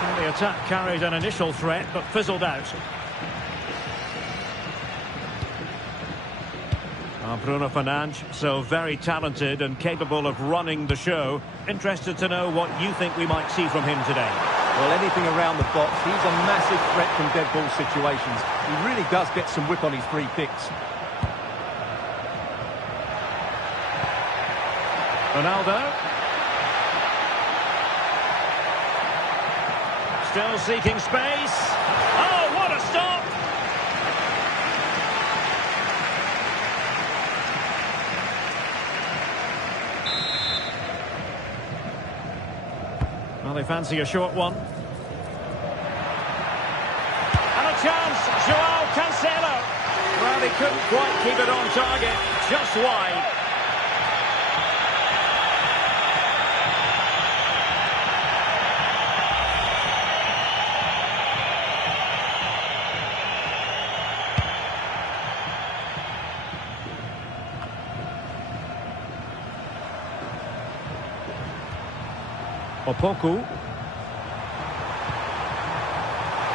And the attack carried an initial threat, but fizzled out. Bruno Fernandes, so very talented and capable of running the show. Interested to know what you think we might see from him today. Well, anything around the box. He's a massive threat from dead ball situations. He really does get some whip on his free kicks. Ronaldo. Still seeking space. Oh, what a stop! Well, they fancy a short one. And a chance, João Cancelo. Well, he couldn't quite keep it on target, just wide. Opoku.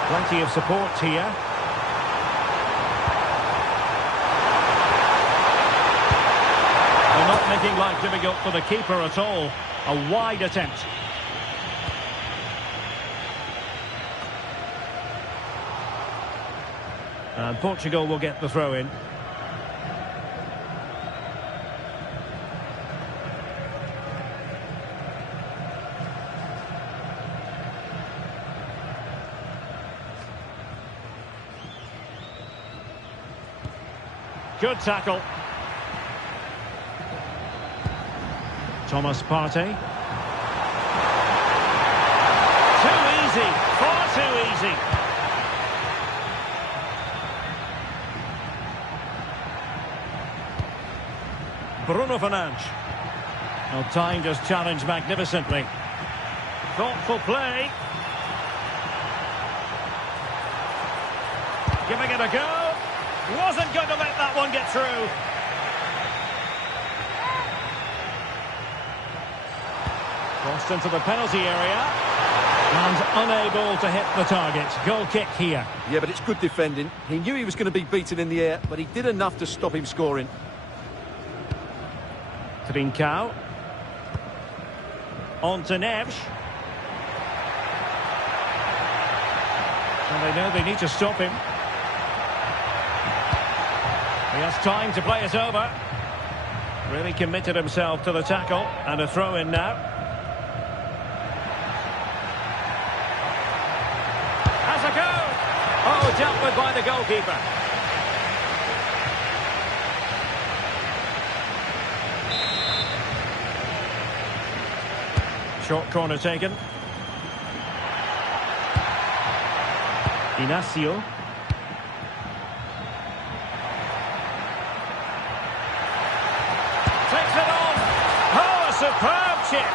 Plenty of support here. They're not making life difficult for the keeper at all. A wide attempt. And Portugal will get the throw in. Good tackle. Thomas Partey. Too easy. Far too easy. Bruno Fernandes. Well, timed his challenge magnificently. Thoughtful play. Giving it a go. Wasn't going to let that one get through. Crossed into the penalty area. And unable to hit the target. Goal kick here. Yeah, but it's good defending. He knew he was going to be beaten in the air, but he did enough to stop him scoring. Trincao. On to Neves. And they know they need to stop him. He has time to play it over. Really committed himself to the tackle. And a throw in now. Has a go! Oh, dealt with by the goalkeeper. Short corner taken. superb chip.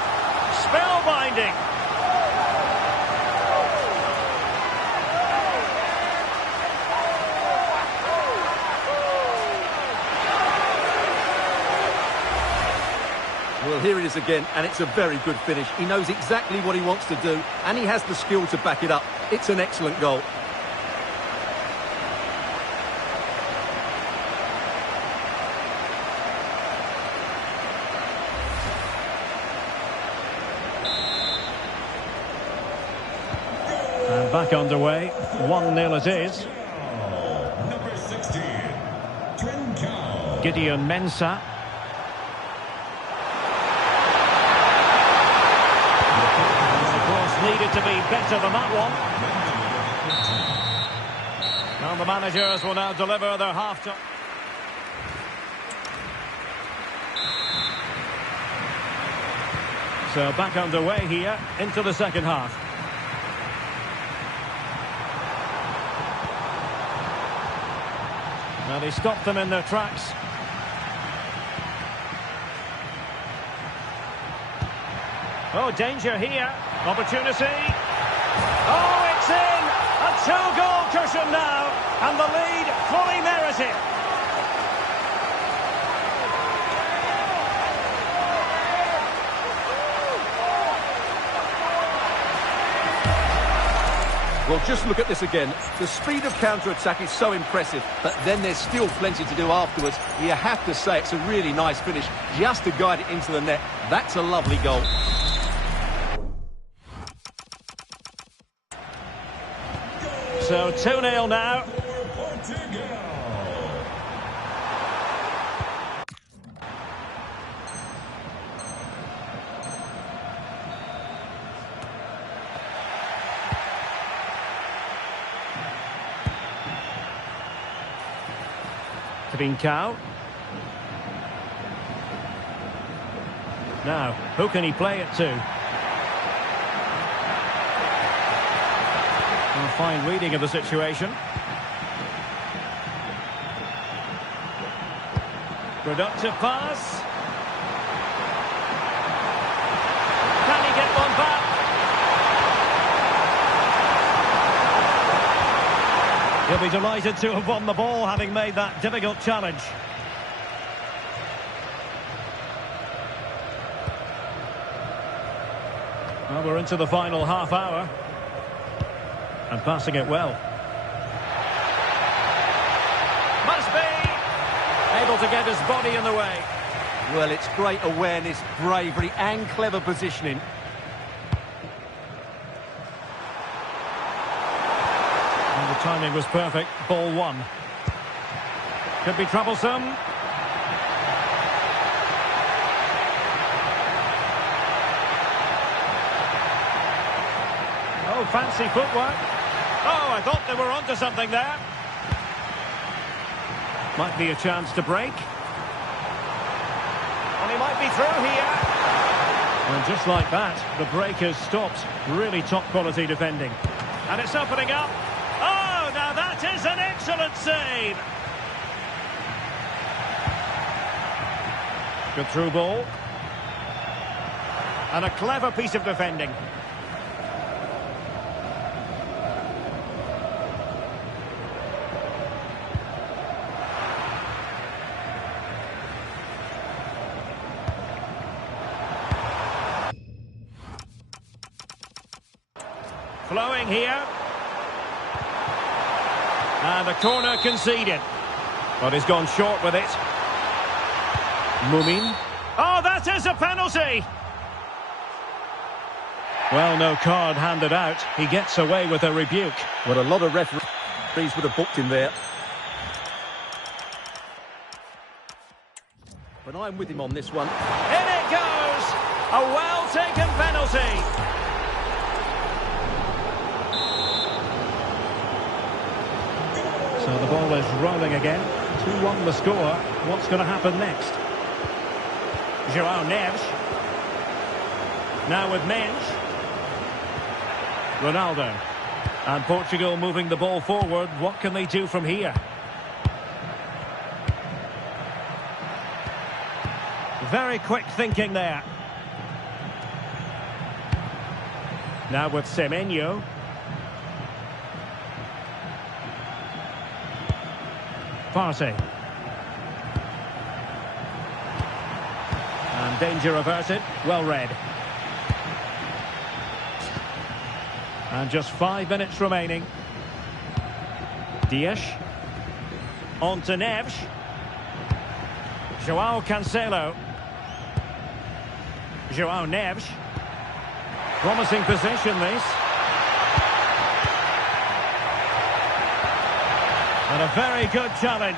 Spellbinding. Well, here it is again, and it's a very good finish. He knows exactly what he wants to do, and he has the skill to back it up. It's an excellent goal. And back underway. 1-0 it is. Number 16, Trincao. Gideon Mensah. Needed to be better than that one. Now the managers will now deliver their half-time. So back underway here into the second half. Now they stopped them in their tracks. Oh, danger here. Opportunity. Oh, it's in! A two-goal cushion now, and the lead fully merited. Well, just look at this again. The speed of counter-attack is so impressive, but then there's still plenty to do afterwards. You have to say it's a really nice finish, just to guide it into the net. That's a lovely goal. So 2-0 now. Portugal. Trincao. Now, who can he play it to? A fine reading of the situation. Productive pass. Can he get one back? He'll be delighted to have won the ball, having made that difficult challenge. Well, we're into the final half hour. And passing it well. Must be able to get his body in the way. Well, it's great awareness, bravery and clever positioning. And the timing was perfect. Ball one. Could be troublesome. Oh, fancy footwork. Oh, I thought they were onto something there. Might be a chance to break. And he might be through here. And just like that, the break has stopped. Really top quality defending. And it's opening up. Oh, now that is an excellent save. Good through ball. And a clever piece of defending. Flowing here. And a corner conceded. But he's gone short with it. Mumin. Oh, that is a penalty! Well, no card handed out. He gets away with a rebuke. Well, a lot of referees would have booked him there. But I'm with him on this one. In it goes! A well-taken penalty. So the ball is rolling again. 2-1 the score. What's going to happen next? João Neves. Now with Mendes. Ronaldo. And Portugal moving the ball forward. What can they do from here? Very quick thinking there. Now with Semenyo. Partey. And danger averted. Well read. And just 5 minutes remaining. Dias. On to Neves. João Cancelo. João Neves. Promising position, this. And a very good challenge.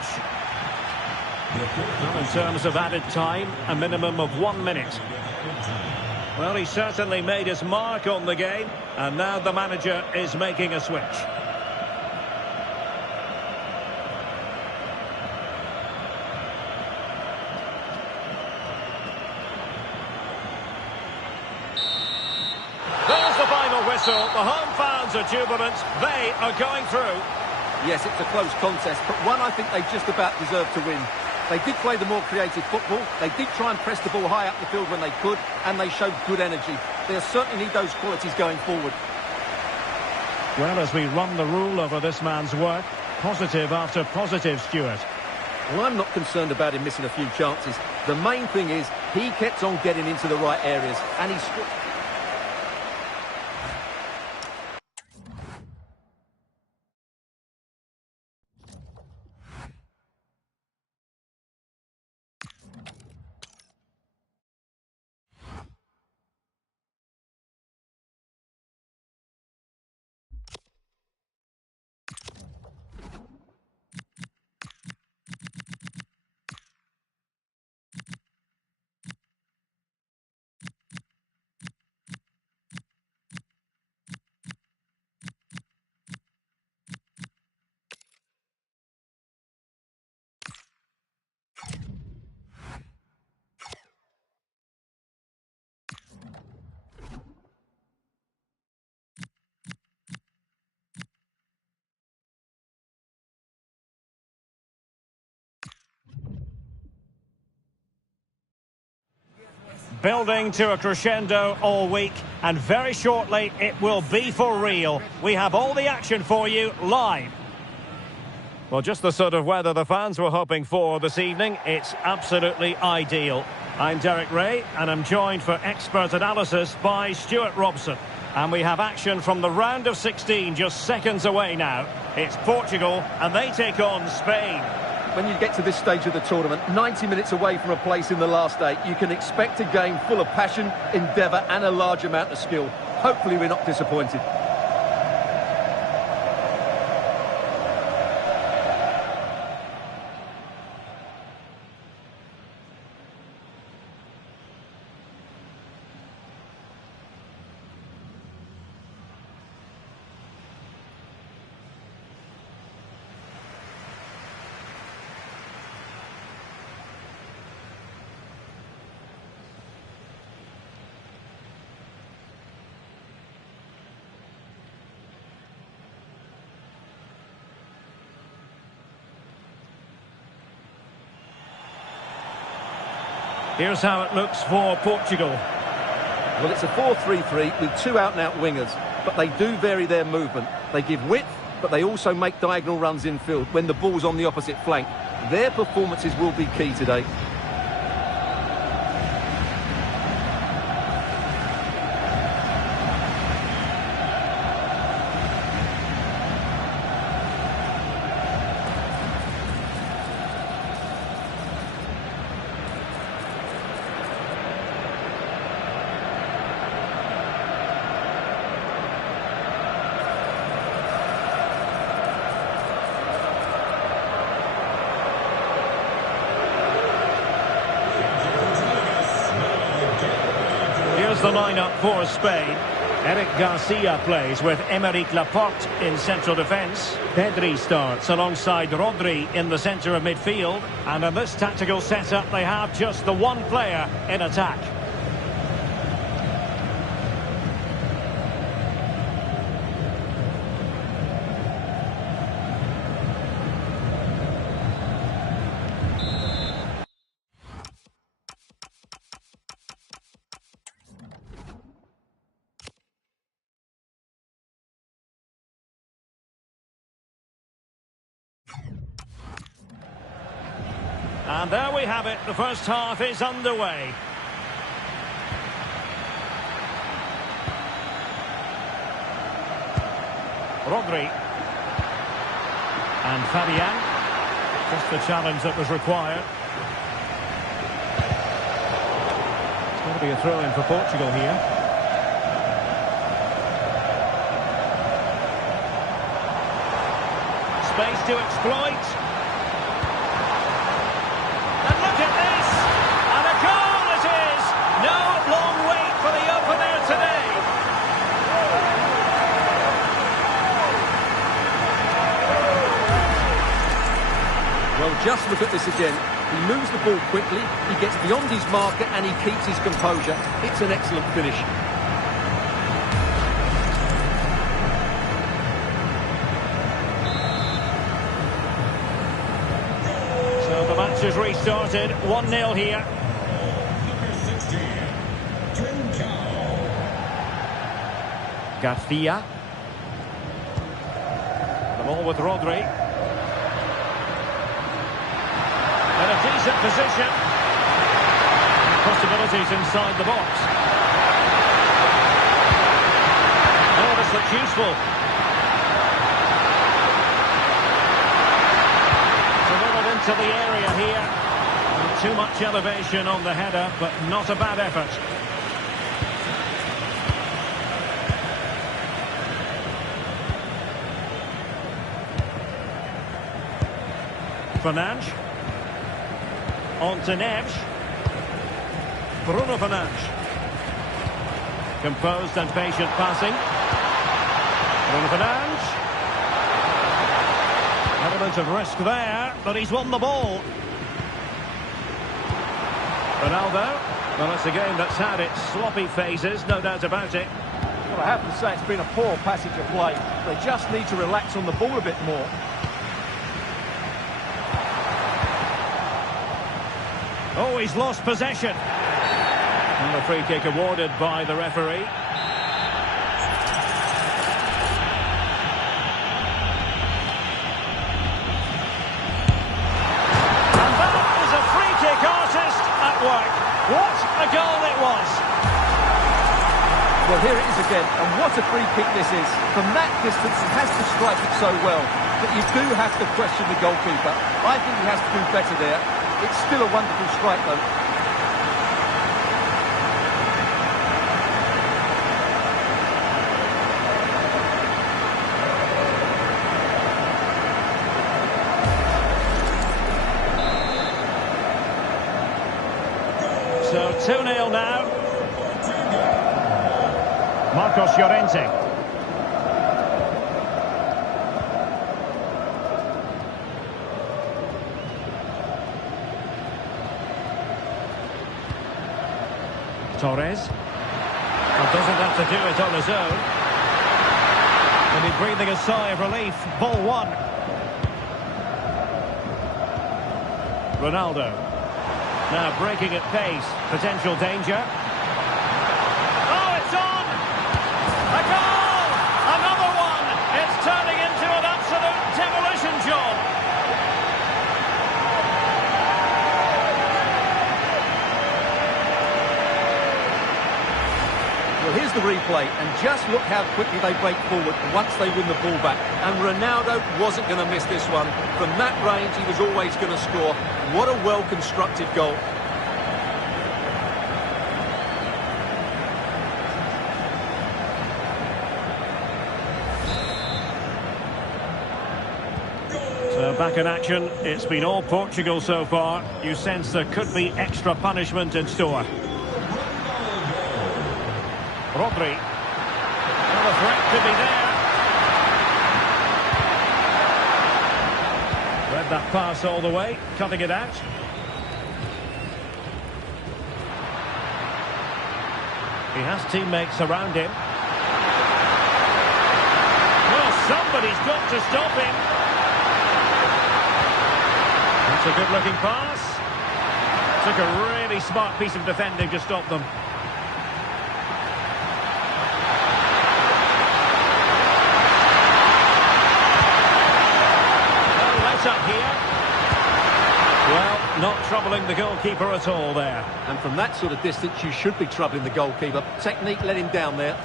Well, in terms of added time, a minimum of 1 minute. Well, he certainly made his mark on the game, and now the manager is making a switch. There's the final whistle. The home fans are jubilant. They are going through. Yes, it's a close contest, but one I think they just about deserved to win. They did play the more creative football, they did try and press the ball high up the field when they could, and they showed good energy. They'll certainly need those qualities going forward. Well, as we run the rule over this man's work, positive after positive, Stuart. Well, I'm not concerned about him missing a few chances. The main thing is he kept on getting into the right areas, and he scored. Building to a crescendo all week, and very shortly it will be for real. We have all the action for you live. Well, just the sort of weather the fans were hoping for this evening. It's absolutely ideal. I'm Derek Ray, and I'm joined for expert analysis by Stuart Robson. And we have action from the round of 16 just seconds away now. It's Portugal, and they take on Spain. When you get to this stage of the tournament, 90 minutes away from a place in the last 8, you can expect a game full of passion, endeavour and a large amount of skill. Hopefully we're not disappointed. Here's how it looks for Portugal. Well, it's a 4-3-3 with 2 out-and-out wingers, but they do vary their movement. They give width, but they also make diagonal runs infield when the ball's on the opposite flank. Their performances will be key today. Here's the lineup for Spain. Eric Garcia plays with Emerick Laporte in central defence. Pedri starts alongside Rodri in the centre of midfield. And in this tactical setup, they have just the one player in attack. And there we have it. The first half is underway. Rodri. And Fabian. Just the challenge that was required. It's going to be a throw-in for Portugal here. Space to exploit. And look at this! And a goal it is! No long wait for the opener today. Well, just look at this again. He moves the ball quickly, he gets beyond his marker and he keeps his composure. It's an excellent finish. So the match has restarted. 1-0 here. Number 16, Trincao. Garcia. The ball with Rodri. In a decent position. Possibilities inside the box. Oh, this looks useful. Delivered into the area here. And too much elevation on the header, but not a bad effort. Fernandes. On to Neves. Bruno Fernandes. Composed and patient passing. Bruno Fernandes. Element of risk there, but he's won the ball. Ronaldo. Well, it's a game that's had its sloppy phases, no doubt about it. Well, I have to say it's been a poor passage of play. They just need to relax on the ball a bit more. Oh, he's lost possession. And a free kick awarded by the referee. And that is a free kick artist at work. What a goal it was. Well, here it is again, and what a free kick this is. From that distance, he has to strike it so well. But you do have to question the goalkeeper. I think he has to do better there. It's still a wonderful strike, though. So 2-0 now. Marcos Llorente. Torres. Well, doesn't have to do it on his own. And he's breathing a sigh of relief. Ball one. Ronaldo. Now breaking at pace. Potential danger. Oh, it's on! A goal! Another one! It's turning into an absolute demolition job. Well, here's the replay, and just look how quickly they break forward once they win the ball back. And Ronaldo wasn't going to miss this one. From that range, he was always going to score. What a well-constructed goal. So back in action. It's been all Portugal so far. You sense there could be extra punishment in store. Rodri. Well, the threat could be there. Read that pass all the way, cutting it out. He has teammates around him. Well, somebody's got to stop him. That's a good-looking pass. Took a really smart piece of defending to stop them. Up here. Well, Not troubling the goalkeeper at all there. And from that sort of distance, you should be troubling the goalkeeper. Technique let him down there.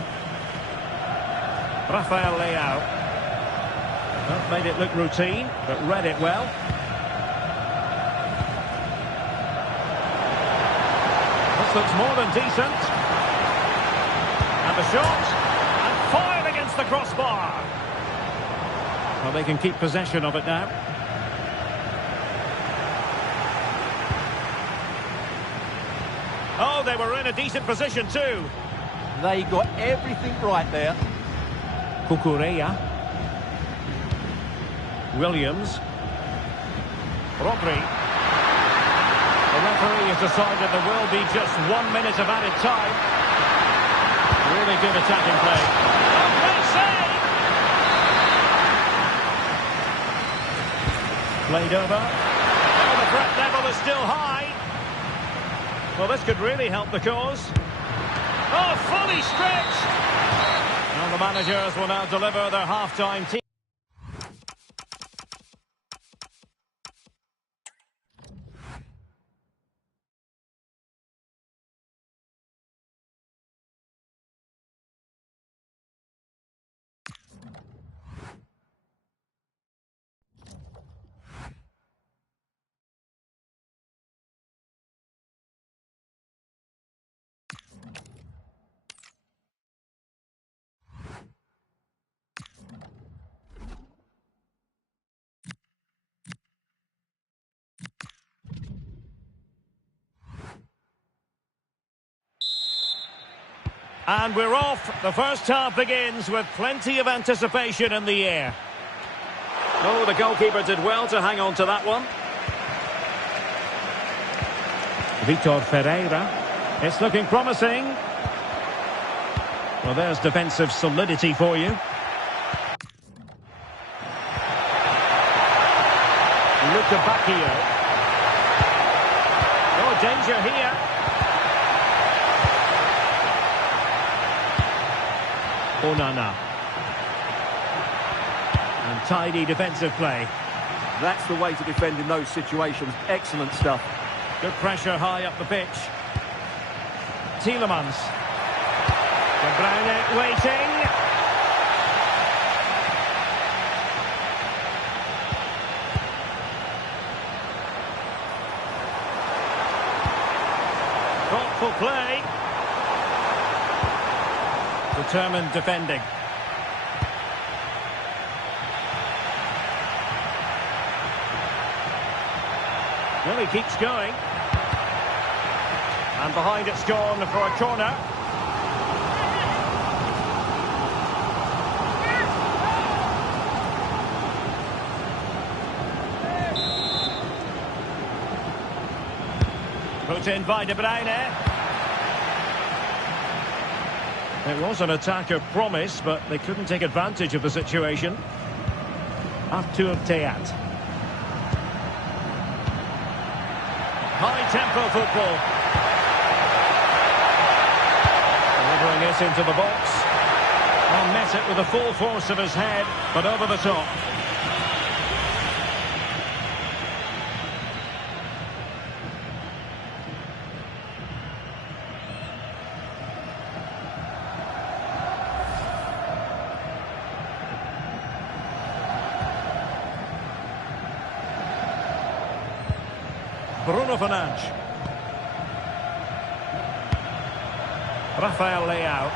Rafael Leao. Not made it look routine, but read it well. This looks more than decent. And the shot. And fired against the crossbar. Well, they can keep possession of it now. Oh, they were in a decent position too. They got everything right there. Cucurella. Williams. Rodri. The referee has decided there will be just 1 minute of added time. Really good attacking play. Oh, great save! Played over. Oh, the threat level is still high. Well, this could really help the cause. Oh, fully stretched! Now the managers will now deliver their half-time team. And we're off. The first half begins with plenty of anticipation in the air. Oh, the goalkeeper did well to hang on to that one. Vitor Ferreira. It's looking promising. Well, there's defensive solidity for you. Luca Bacchio. Oh, danger here. Onana. And tidy defensive play. That's the way to defend in those situations. Excellent stuff. Good pressure high up the pitch. Tielemans. De Bruyne waiting. Thoughtful play. Determined defending. Well, he keeps going. And behind it's gone for a corner. Put in by De Bruyne. It was an attack of promise, but they couldn't take advantage of the situation. Artur Theat. High-tempo football. Delivering it into the box. And met it with the full force of his head, but over the top. Bruno Fernandes. Rafael Leao.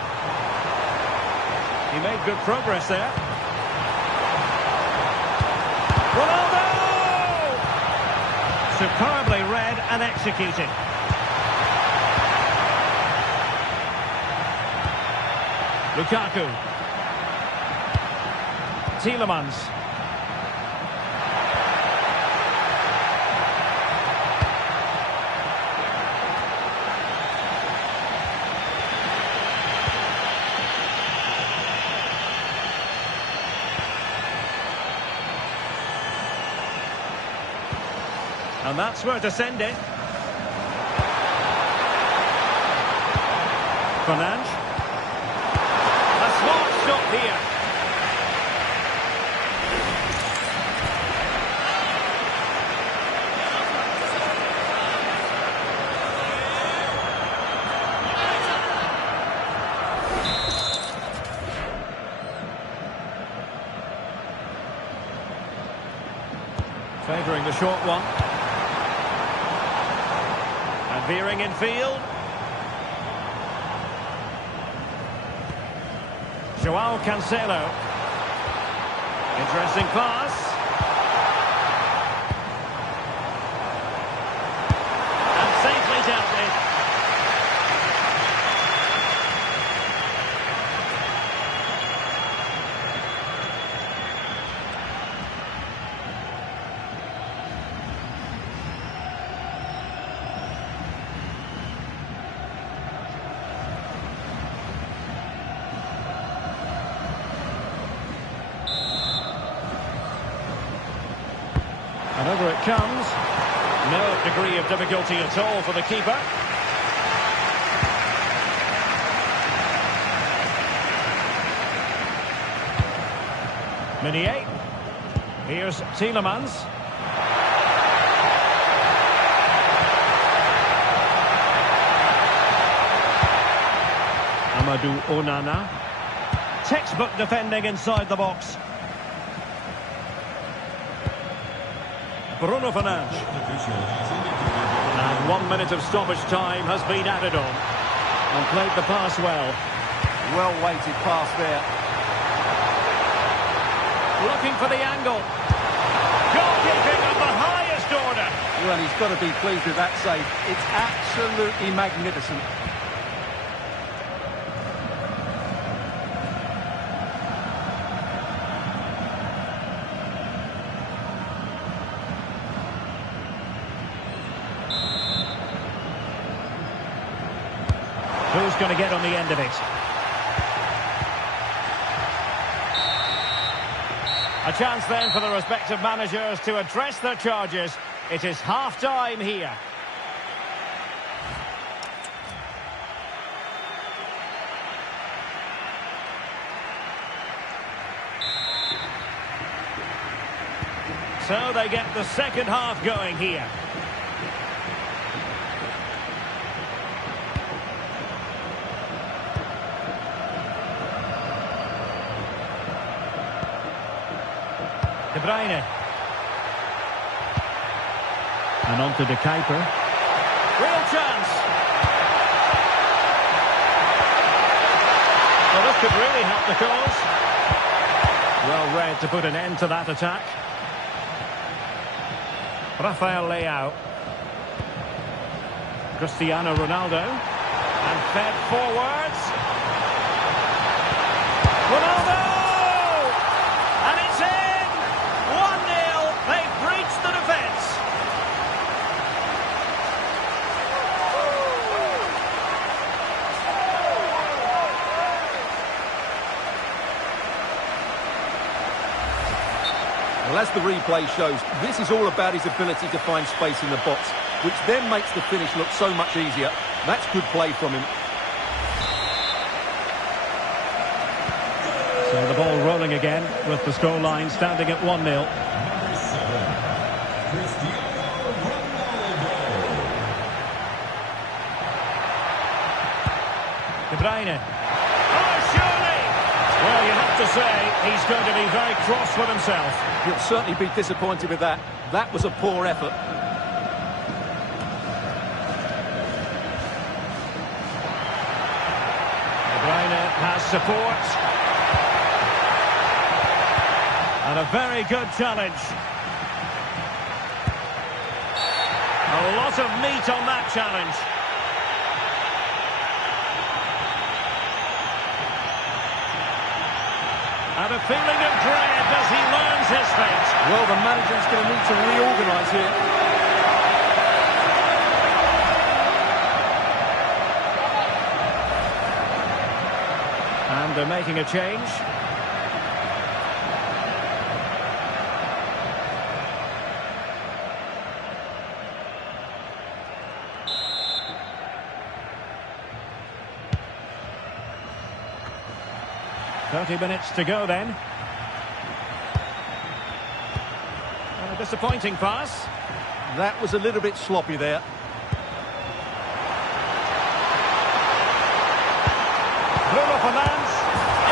He made good progress there. Ronaldo! Superbly read and executed. Lukaku. Tielemans. And that's where to send it. Fernandes. A smart stop here. Favouring the short one. And veering in field. Joao Cancelo. Interesting pass. And safely dealt with. And over it comes. No degree of difficulty at all for the keeper. Meunier. Here's Tielemans. Amadou Onana. Textbook defending inside the box. Bruno Fernandes. And 1 minute of stoppage time has been added on. And played the pass well. Well-weighted pass there. Looking for the angle. Goalkeeping of the highest order. Well, he's got to be pleased with that save. It's absolutely magnificent. Who's going to get on the end of it? A chance then for the respective managers to address their charges. It is half-time here. So they get the second half going here. De Bruyne. And on to De Kuiper. Real chance. Well, this could really help the cause. Well read to put an end to that attack. Rafael Leao. Cristiano Ronaldo. And fed forwards. Ronaldo! And it's in! 1-0. They've breached the defence. Well, as the replay shows, this is all about his ability to find space in the box, which then makes the finish look so much easier. That's good play from him. So the ball rolling again with the scoreline standing at 1-0. Number 7, Cristiano Ronaldo. De Bruyne. Oh, surely! Well, you have to say he's going to be very cross with himself. He'll certainly be disappointed with that. That was a poor effort. De Bruyne has support. And a very good challenge. A lot of meat on that challenge. And a feeling of dread as he learns his fate. Well, the manager's going to need to reorganise here. And they're making a change. "30 minutes to go then. And a disappointing pass. That was a little bit sloppy there. Bruno Fernandes.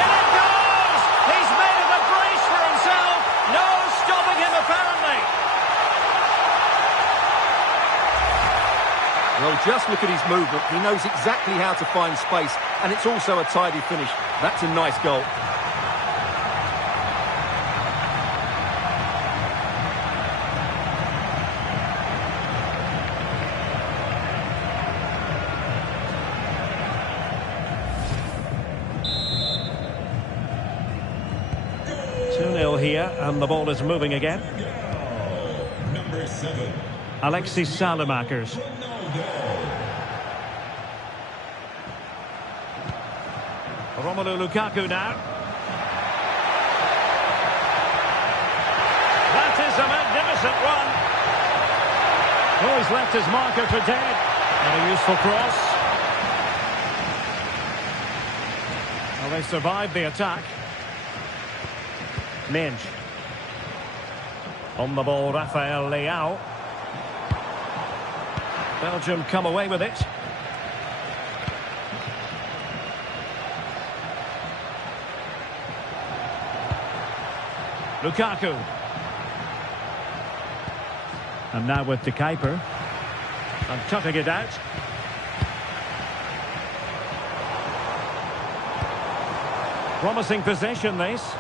In it goes! He's made it a brace for himself. No stopping him apparently. Just look at his movement. He knows exactly how to find space, and it's also a tidy finish. That's a nice goal. Here, and the ball is moving again. Number 7. Alexis Salamakers. Romelu Lukaku now. That is a magnificent run. Oh, he's left his marker for dead. And a useful cross. Well, they survived the attack. Minge. On the ball, Rafael Leao. Belgium come away with it. Lukaku. And now with De Kuiper. And cutting it out. Promising possession, this.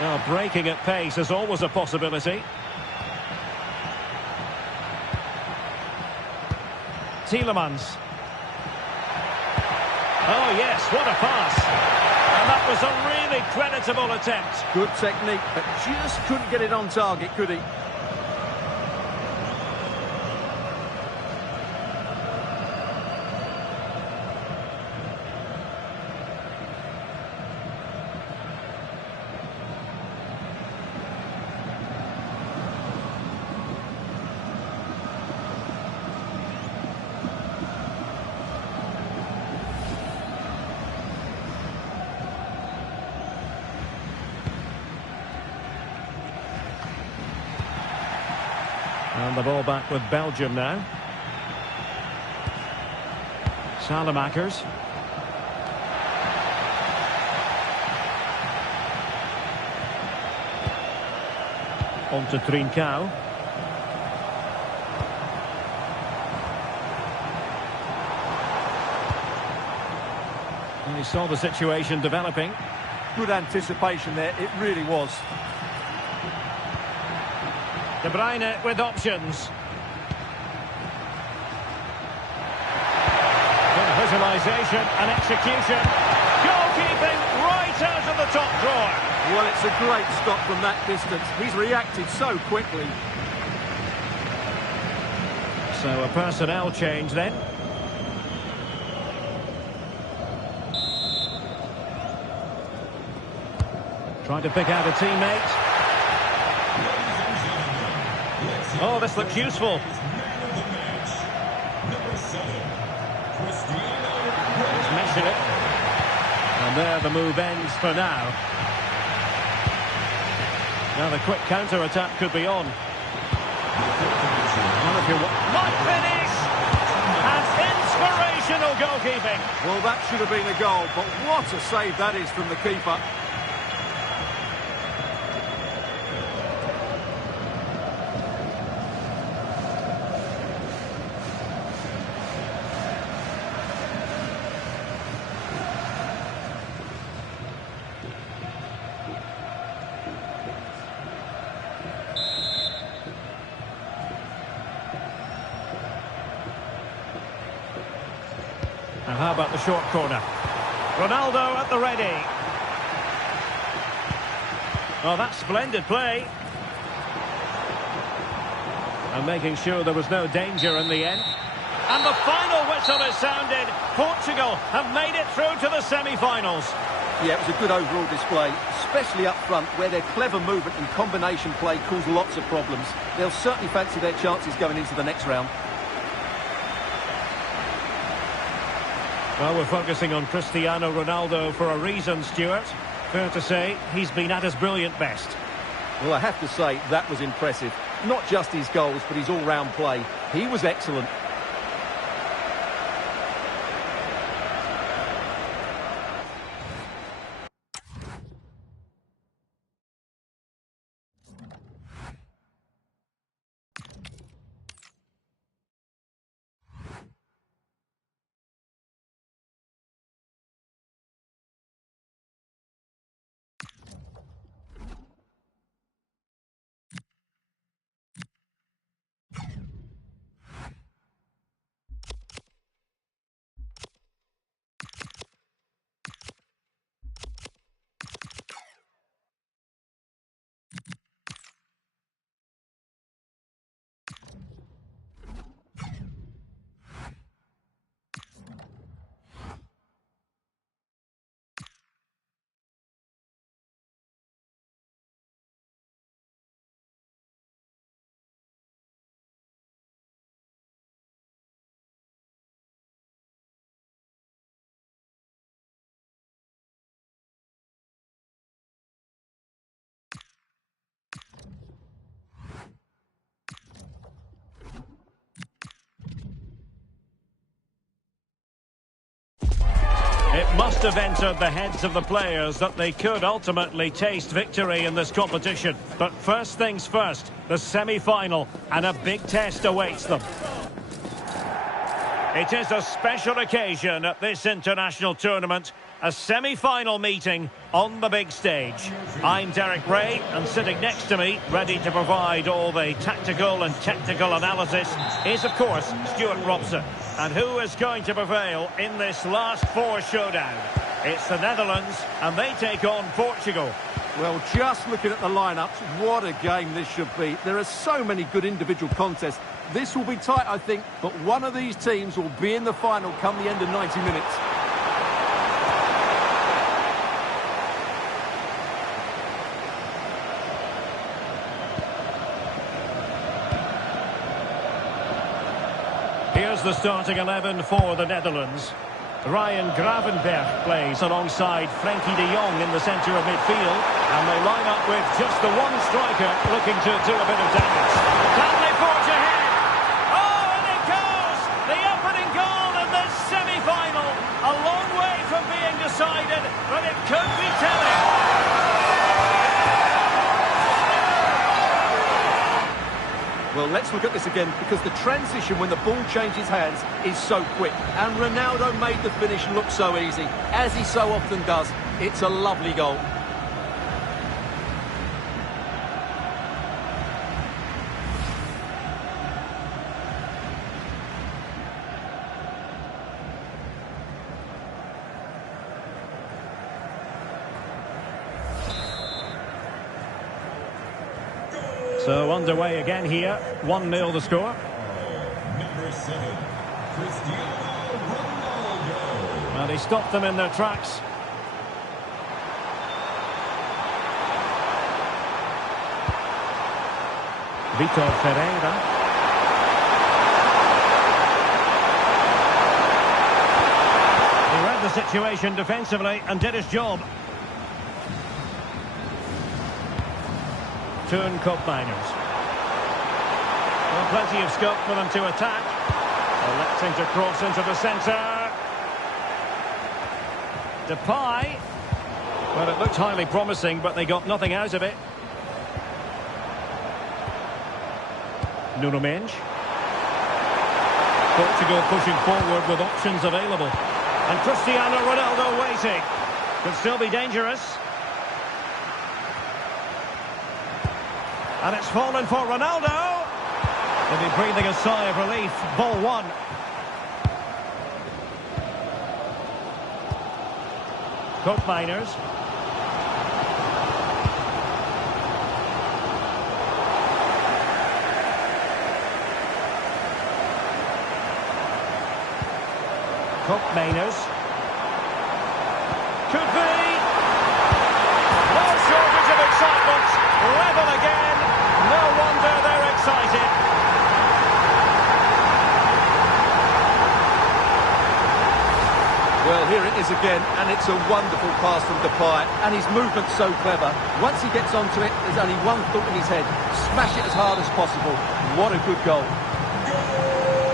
Well, breaking at pace is always a possibility. Tielemans. Oh, yes, what a pass. And that was a really creditable attempt. Good technique, but just couldn't get it on target, could he? And the ball back with Belgium now. Salamakers. On to Trincao. And he saw the situation developing. Good anticipation there, it really was. De Bruyne with options. Good visualisation and execution. Goalkeeping right out of the top drawer. Well, it's a great stop from that distance. He's reacted so quickly. So a personnel change then. Trying to pick out a teammate. Oh, this looks useful. He's meshing it. And there the move ends for now. Now the quick counter-attack could be on. Might finish! And inspirational goalkeeping. Well, that should have been a goal, but what a save that is from the keeper. And how about the short corner? Ronaldo at the ready. Oh, that's splendid play. And making sure there was no danger in the end. And the final whistle is sounded. Portugal have made it through to the semi-finals. Yeah, it was a good overall display, especially up front, where their clever movement and combination play caused lots of problems. They'll certainly fancy their chances going into the next round. Well, we're focusing on Cristiano Ronaldo for a reason, Stuart. Fair to say, he's been at his brilliant best. Well, I have to say, that was impressive. Not just his goals, but his all-round play. He was excellent. must have entered the heads of the players that they could ultimately taste victory in this competition. But first things first, the semi-final, and a big test awaits them. It is a special occasion at this international tournament, a semi-final meeting on the big stage. I'm Derek Ray, and sitting next to me, ready to provide all the tactical and technical analysis, is of course Stuart Robson. And who is going to prevail in this last four showdown? It's the Netherlands, and they take on Portugal. Well, just looking at the lineups, what a game this should be. There are so many good individual contests. This will be tight, I think, but one of these teams will be in the final come the end of 90 minutes. Here's the starting 11 for the Netherlands. Ryan Gravenberch plays alongside Frenkie de Jong in the centre of midfield. And they line up with just the one striker looking to do a bit of damage. Can they forge ahead? Oh, and it goes! The opening goal in this semi-final. A long way from being decided, but it could be telling. Well, let's look at this again, because the transition when the ball changes hands is so quick. And Ronaldo made the finish look so easy, as he so often does. It's a lovely goal. So underway again here, 1-0 the score. Number 7, Cristiano Ronaldo. And he stopped them in their tracks. Vitor Ferreira. He read the situation defensively and did his job. Turn Koopmeiners. Well, plenty of scope for them to attack. Electing to cross into the centre. Depay. Well, it looked highly promising, but they got nothing out of it. Nuno Mendes. Portugal pushing forward with options available. And Cristiano Ronaldo waiting. Could still be dangerous. And it's fallen for Ronaldo. They'll be breathing a sigh of relief. Ball one. Koopmeiners. Koopmeiners. Could be. No shortage of excitement. Level again. No wonder they're excited. Well, here it is again, and it's a wonderful pass from Depay, and his movement's so clever. Once he gets onto it, there's only one thought in his head: smash it as hard as possible. What a good goal.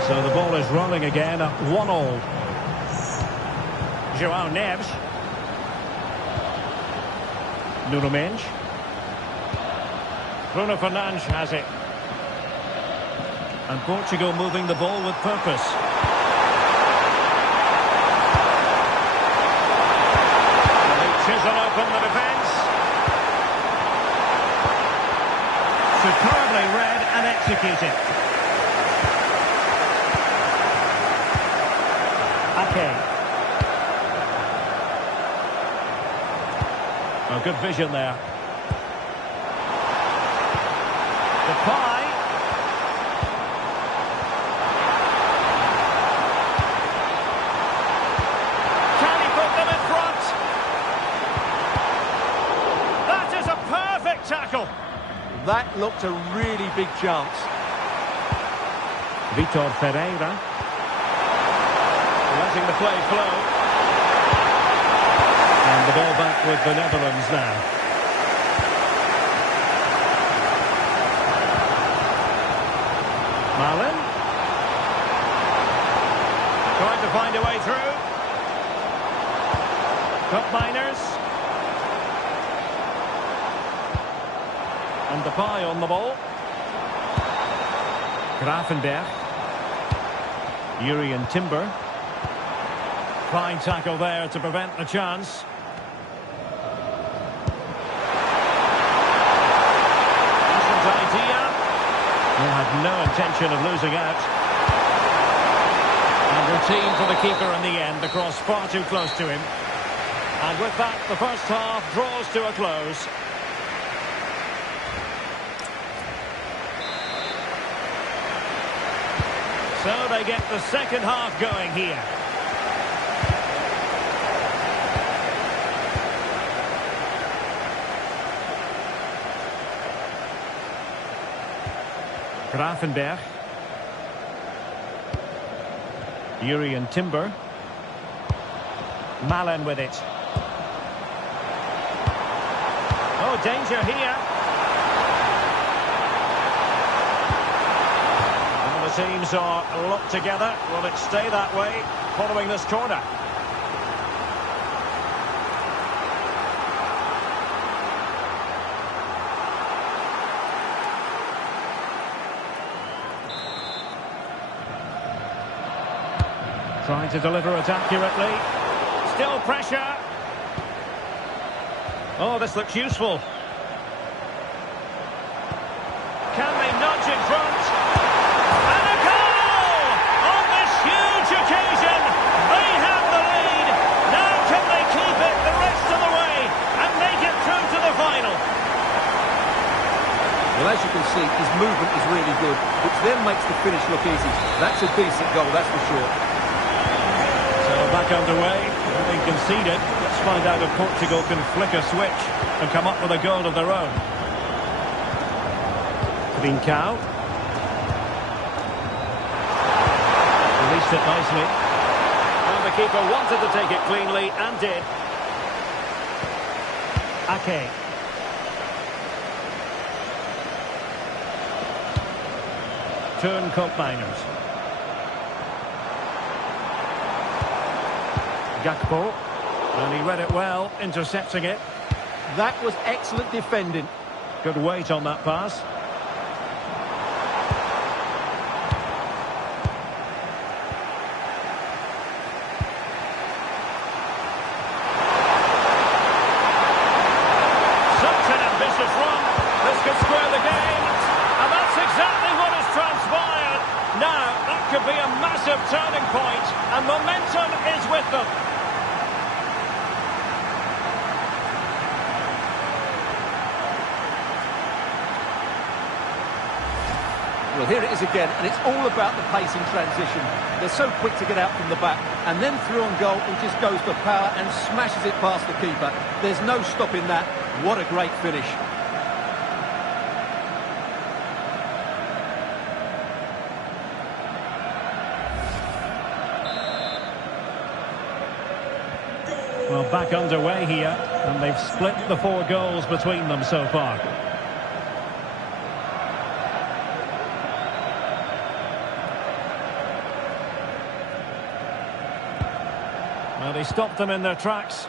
So the ball is rolling again at 1-1. João Neves. Nuno Mendes. Bruno Fernandes has it. And Portugal moving the ball with purpose. And they chisel open the defence. Superbly read and executed. Ake. Oh, good vision there. Depay. Can he put them in front? That is a perfect tackle. That looked a really big chance. Vitor Ferreira. Letting the play flow. And the ball back with the Netherlands now. Marlin. Trying to find a way through. Cup miners. And the pie on the ball. Grafenberg. Jurien Timber. Fine tackle there to prevent the chance. Decent idea. He had no intention of losing out. And routine for the keeper in the end. The cross far too close to him. And with that, the first half draws to a close. So they get the second half going here. Grafenberg. Jurien Timber. Malen with it. Oh, danger here. And the teams are locked together. Will it stay that way following this corner? Trying to deliver it accurately. Still pressure. Oh, this looks useful. Can they nudge in front? And a goal! On this huge occasion, they have the lead. Now can they keep it the rest of the way and make it through to the final? Well, as you can see, his movement is really good, which then makes the finish look easy. That's a decent goal, that's for sure. Back underway, having conceded. Let's find out if Portugal can flick a switch and come up with a goal of their own. Trincao. Released it nicely. And the keeper wanted to take it cleanly and did. Ake. Turn Cup miners. Gakpo, and he read it well, intercepting it. That was excellent defending. Good weight on that pass. Such an ambitious run. This could square the game. And that's exactly what has transpired. Now, that could be a massive turning point, and momentum is with them. Well, here it is again, and it's all about the pace in transition. They're so quick to get out from the back, and then through on goal, he just goes for power and smashes it past the keeper. There's no stopping that. What a great finish. Well, back underway here, and they've split the 4 goals between them so far. Well, they stopped them in their tracks.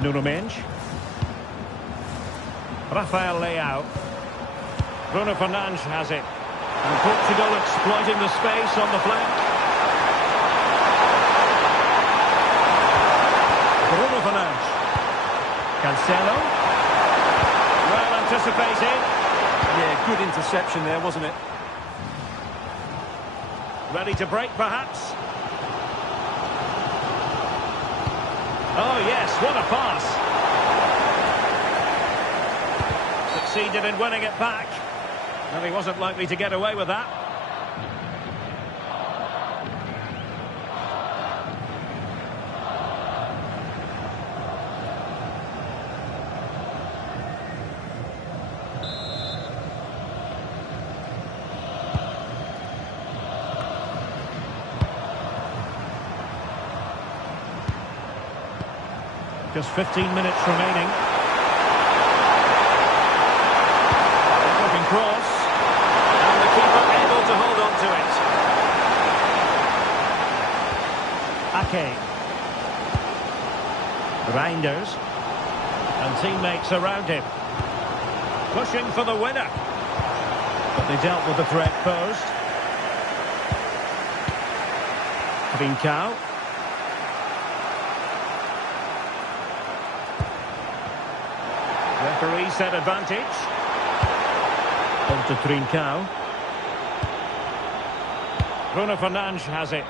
Nuno Mendes. Rafael Leao. Bruno Fernandes has it. And Portugal exploiting the space on the flank. Bruno Fernandes. Cancelo. Well anticipated. Yeah, good interception there, wasn't it? Ready to break, perhaps? Oh, yes, what a pass. Succeeded in winning it back. And he wasn't likely to get away with that. Just 15 minutes remaining. Looking cross. And the keeper able to hold on to it. Ake. Reinders. And teammates around him. Pushing for the winner. But they dealt with the threat posed. Trincao. Referee set advantage. On to Trincao. Bruno Fernandes has it.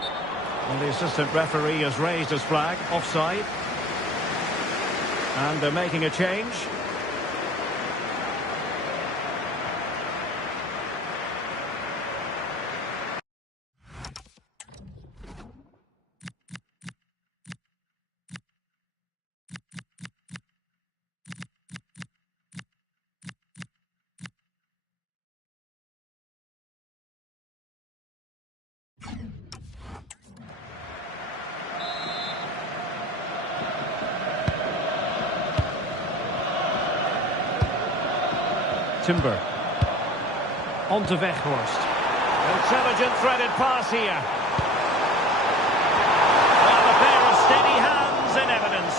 And the assistant referee has raised his flag. Offside. And they're making a change. Timber. On to Weghorst. Intelligent threaded pass here. Well, a pair of steady hands in evidence.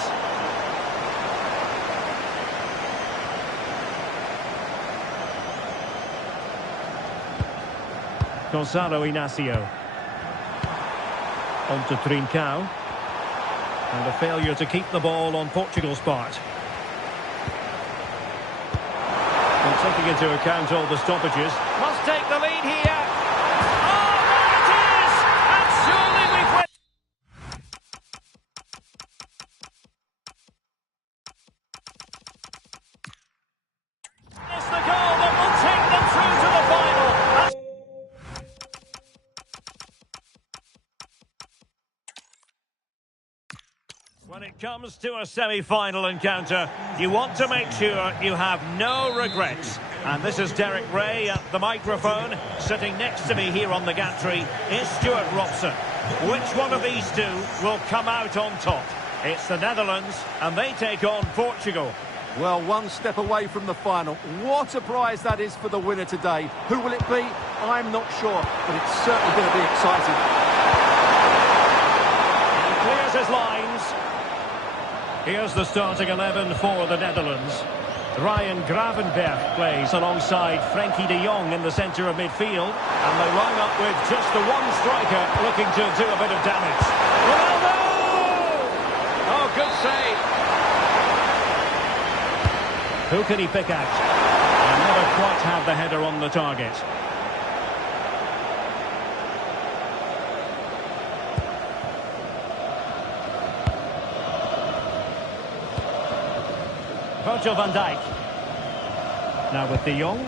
Gonzalo Inacio. On to Trincao. And a failure to keep the ball on Portugal's part. Taking into account all the stoppages. Must take the lead here. Oh, there it is! And surely we've won. It's the goal that will take them through to the final. When it comes to a semi-final encounter, you want to make sure you have no regrets. And this is Derek Ray at the microphone. Sitting next to me here on the gantry is Stuart Robson. Which one of these two will come out on top? It's the Netherlands, and they take on Portugal. Well, one step away from the final. What a prize that is for the winner today. Who will it be? I'm not sure, but it's certainly going to be exciting. He clears his lines. Here's the starting 11 for the Netherlands. Ryan Gravenberch plays alongside Frenkie de Jong in the centre of midfield. And they line up with just the one striker looking to do a bit of damage. Ronaldo! Oh, good save. Who can he pick out? And never quite have the header on the target. Virgil van Dijk. Now with de Jong.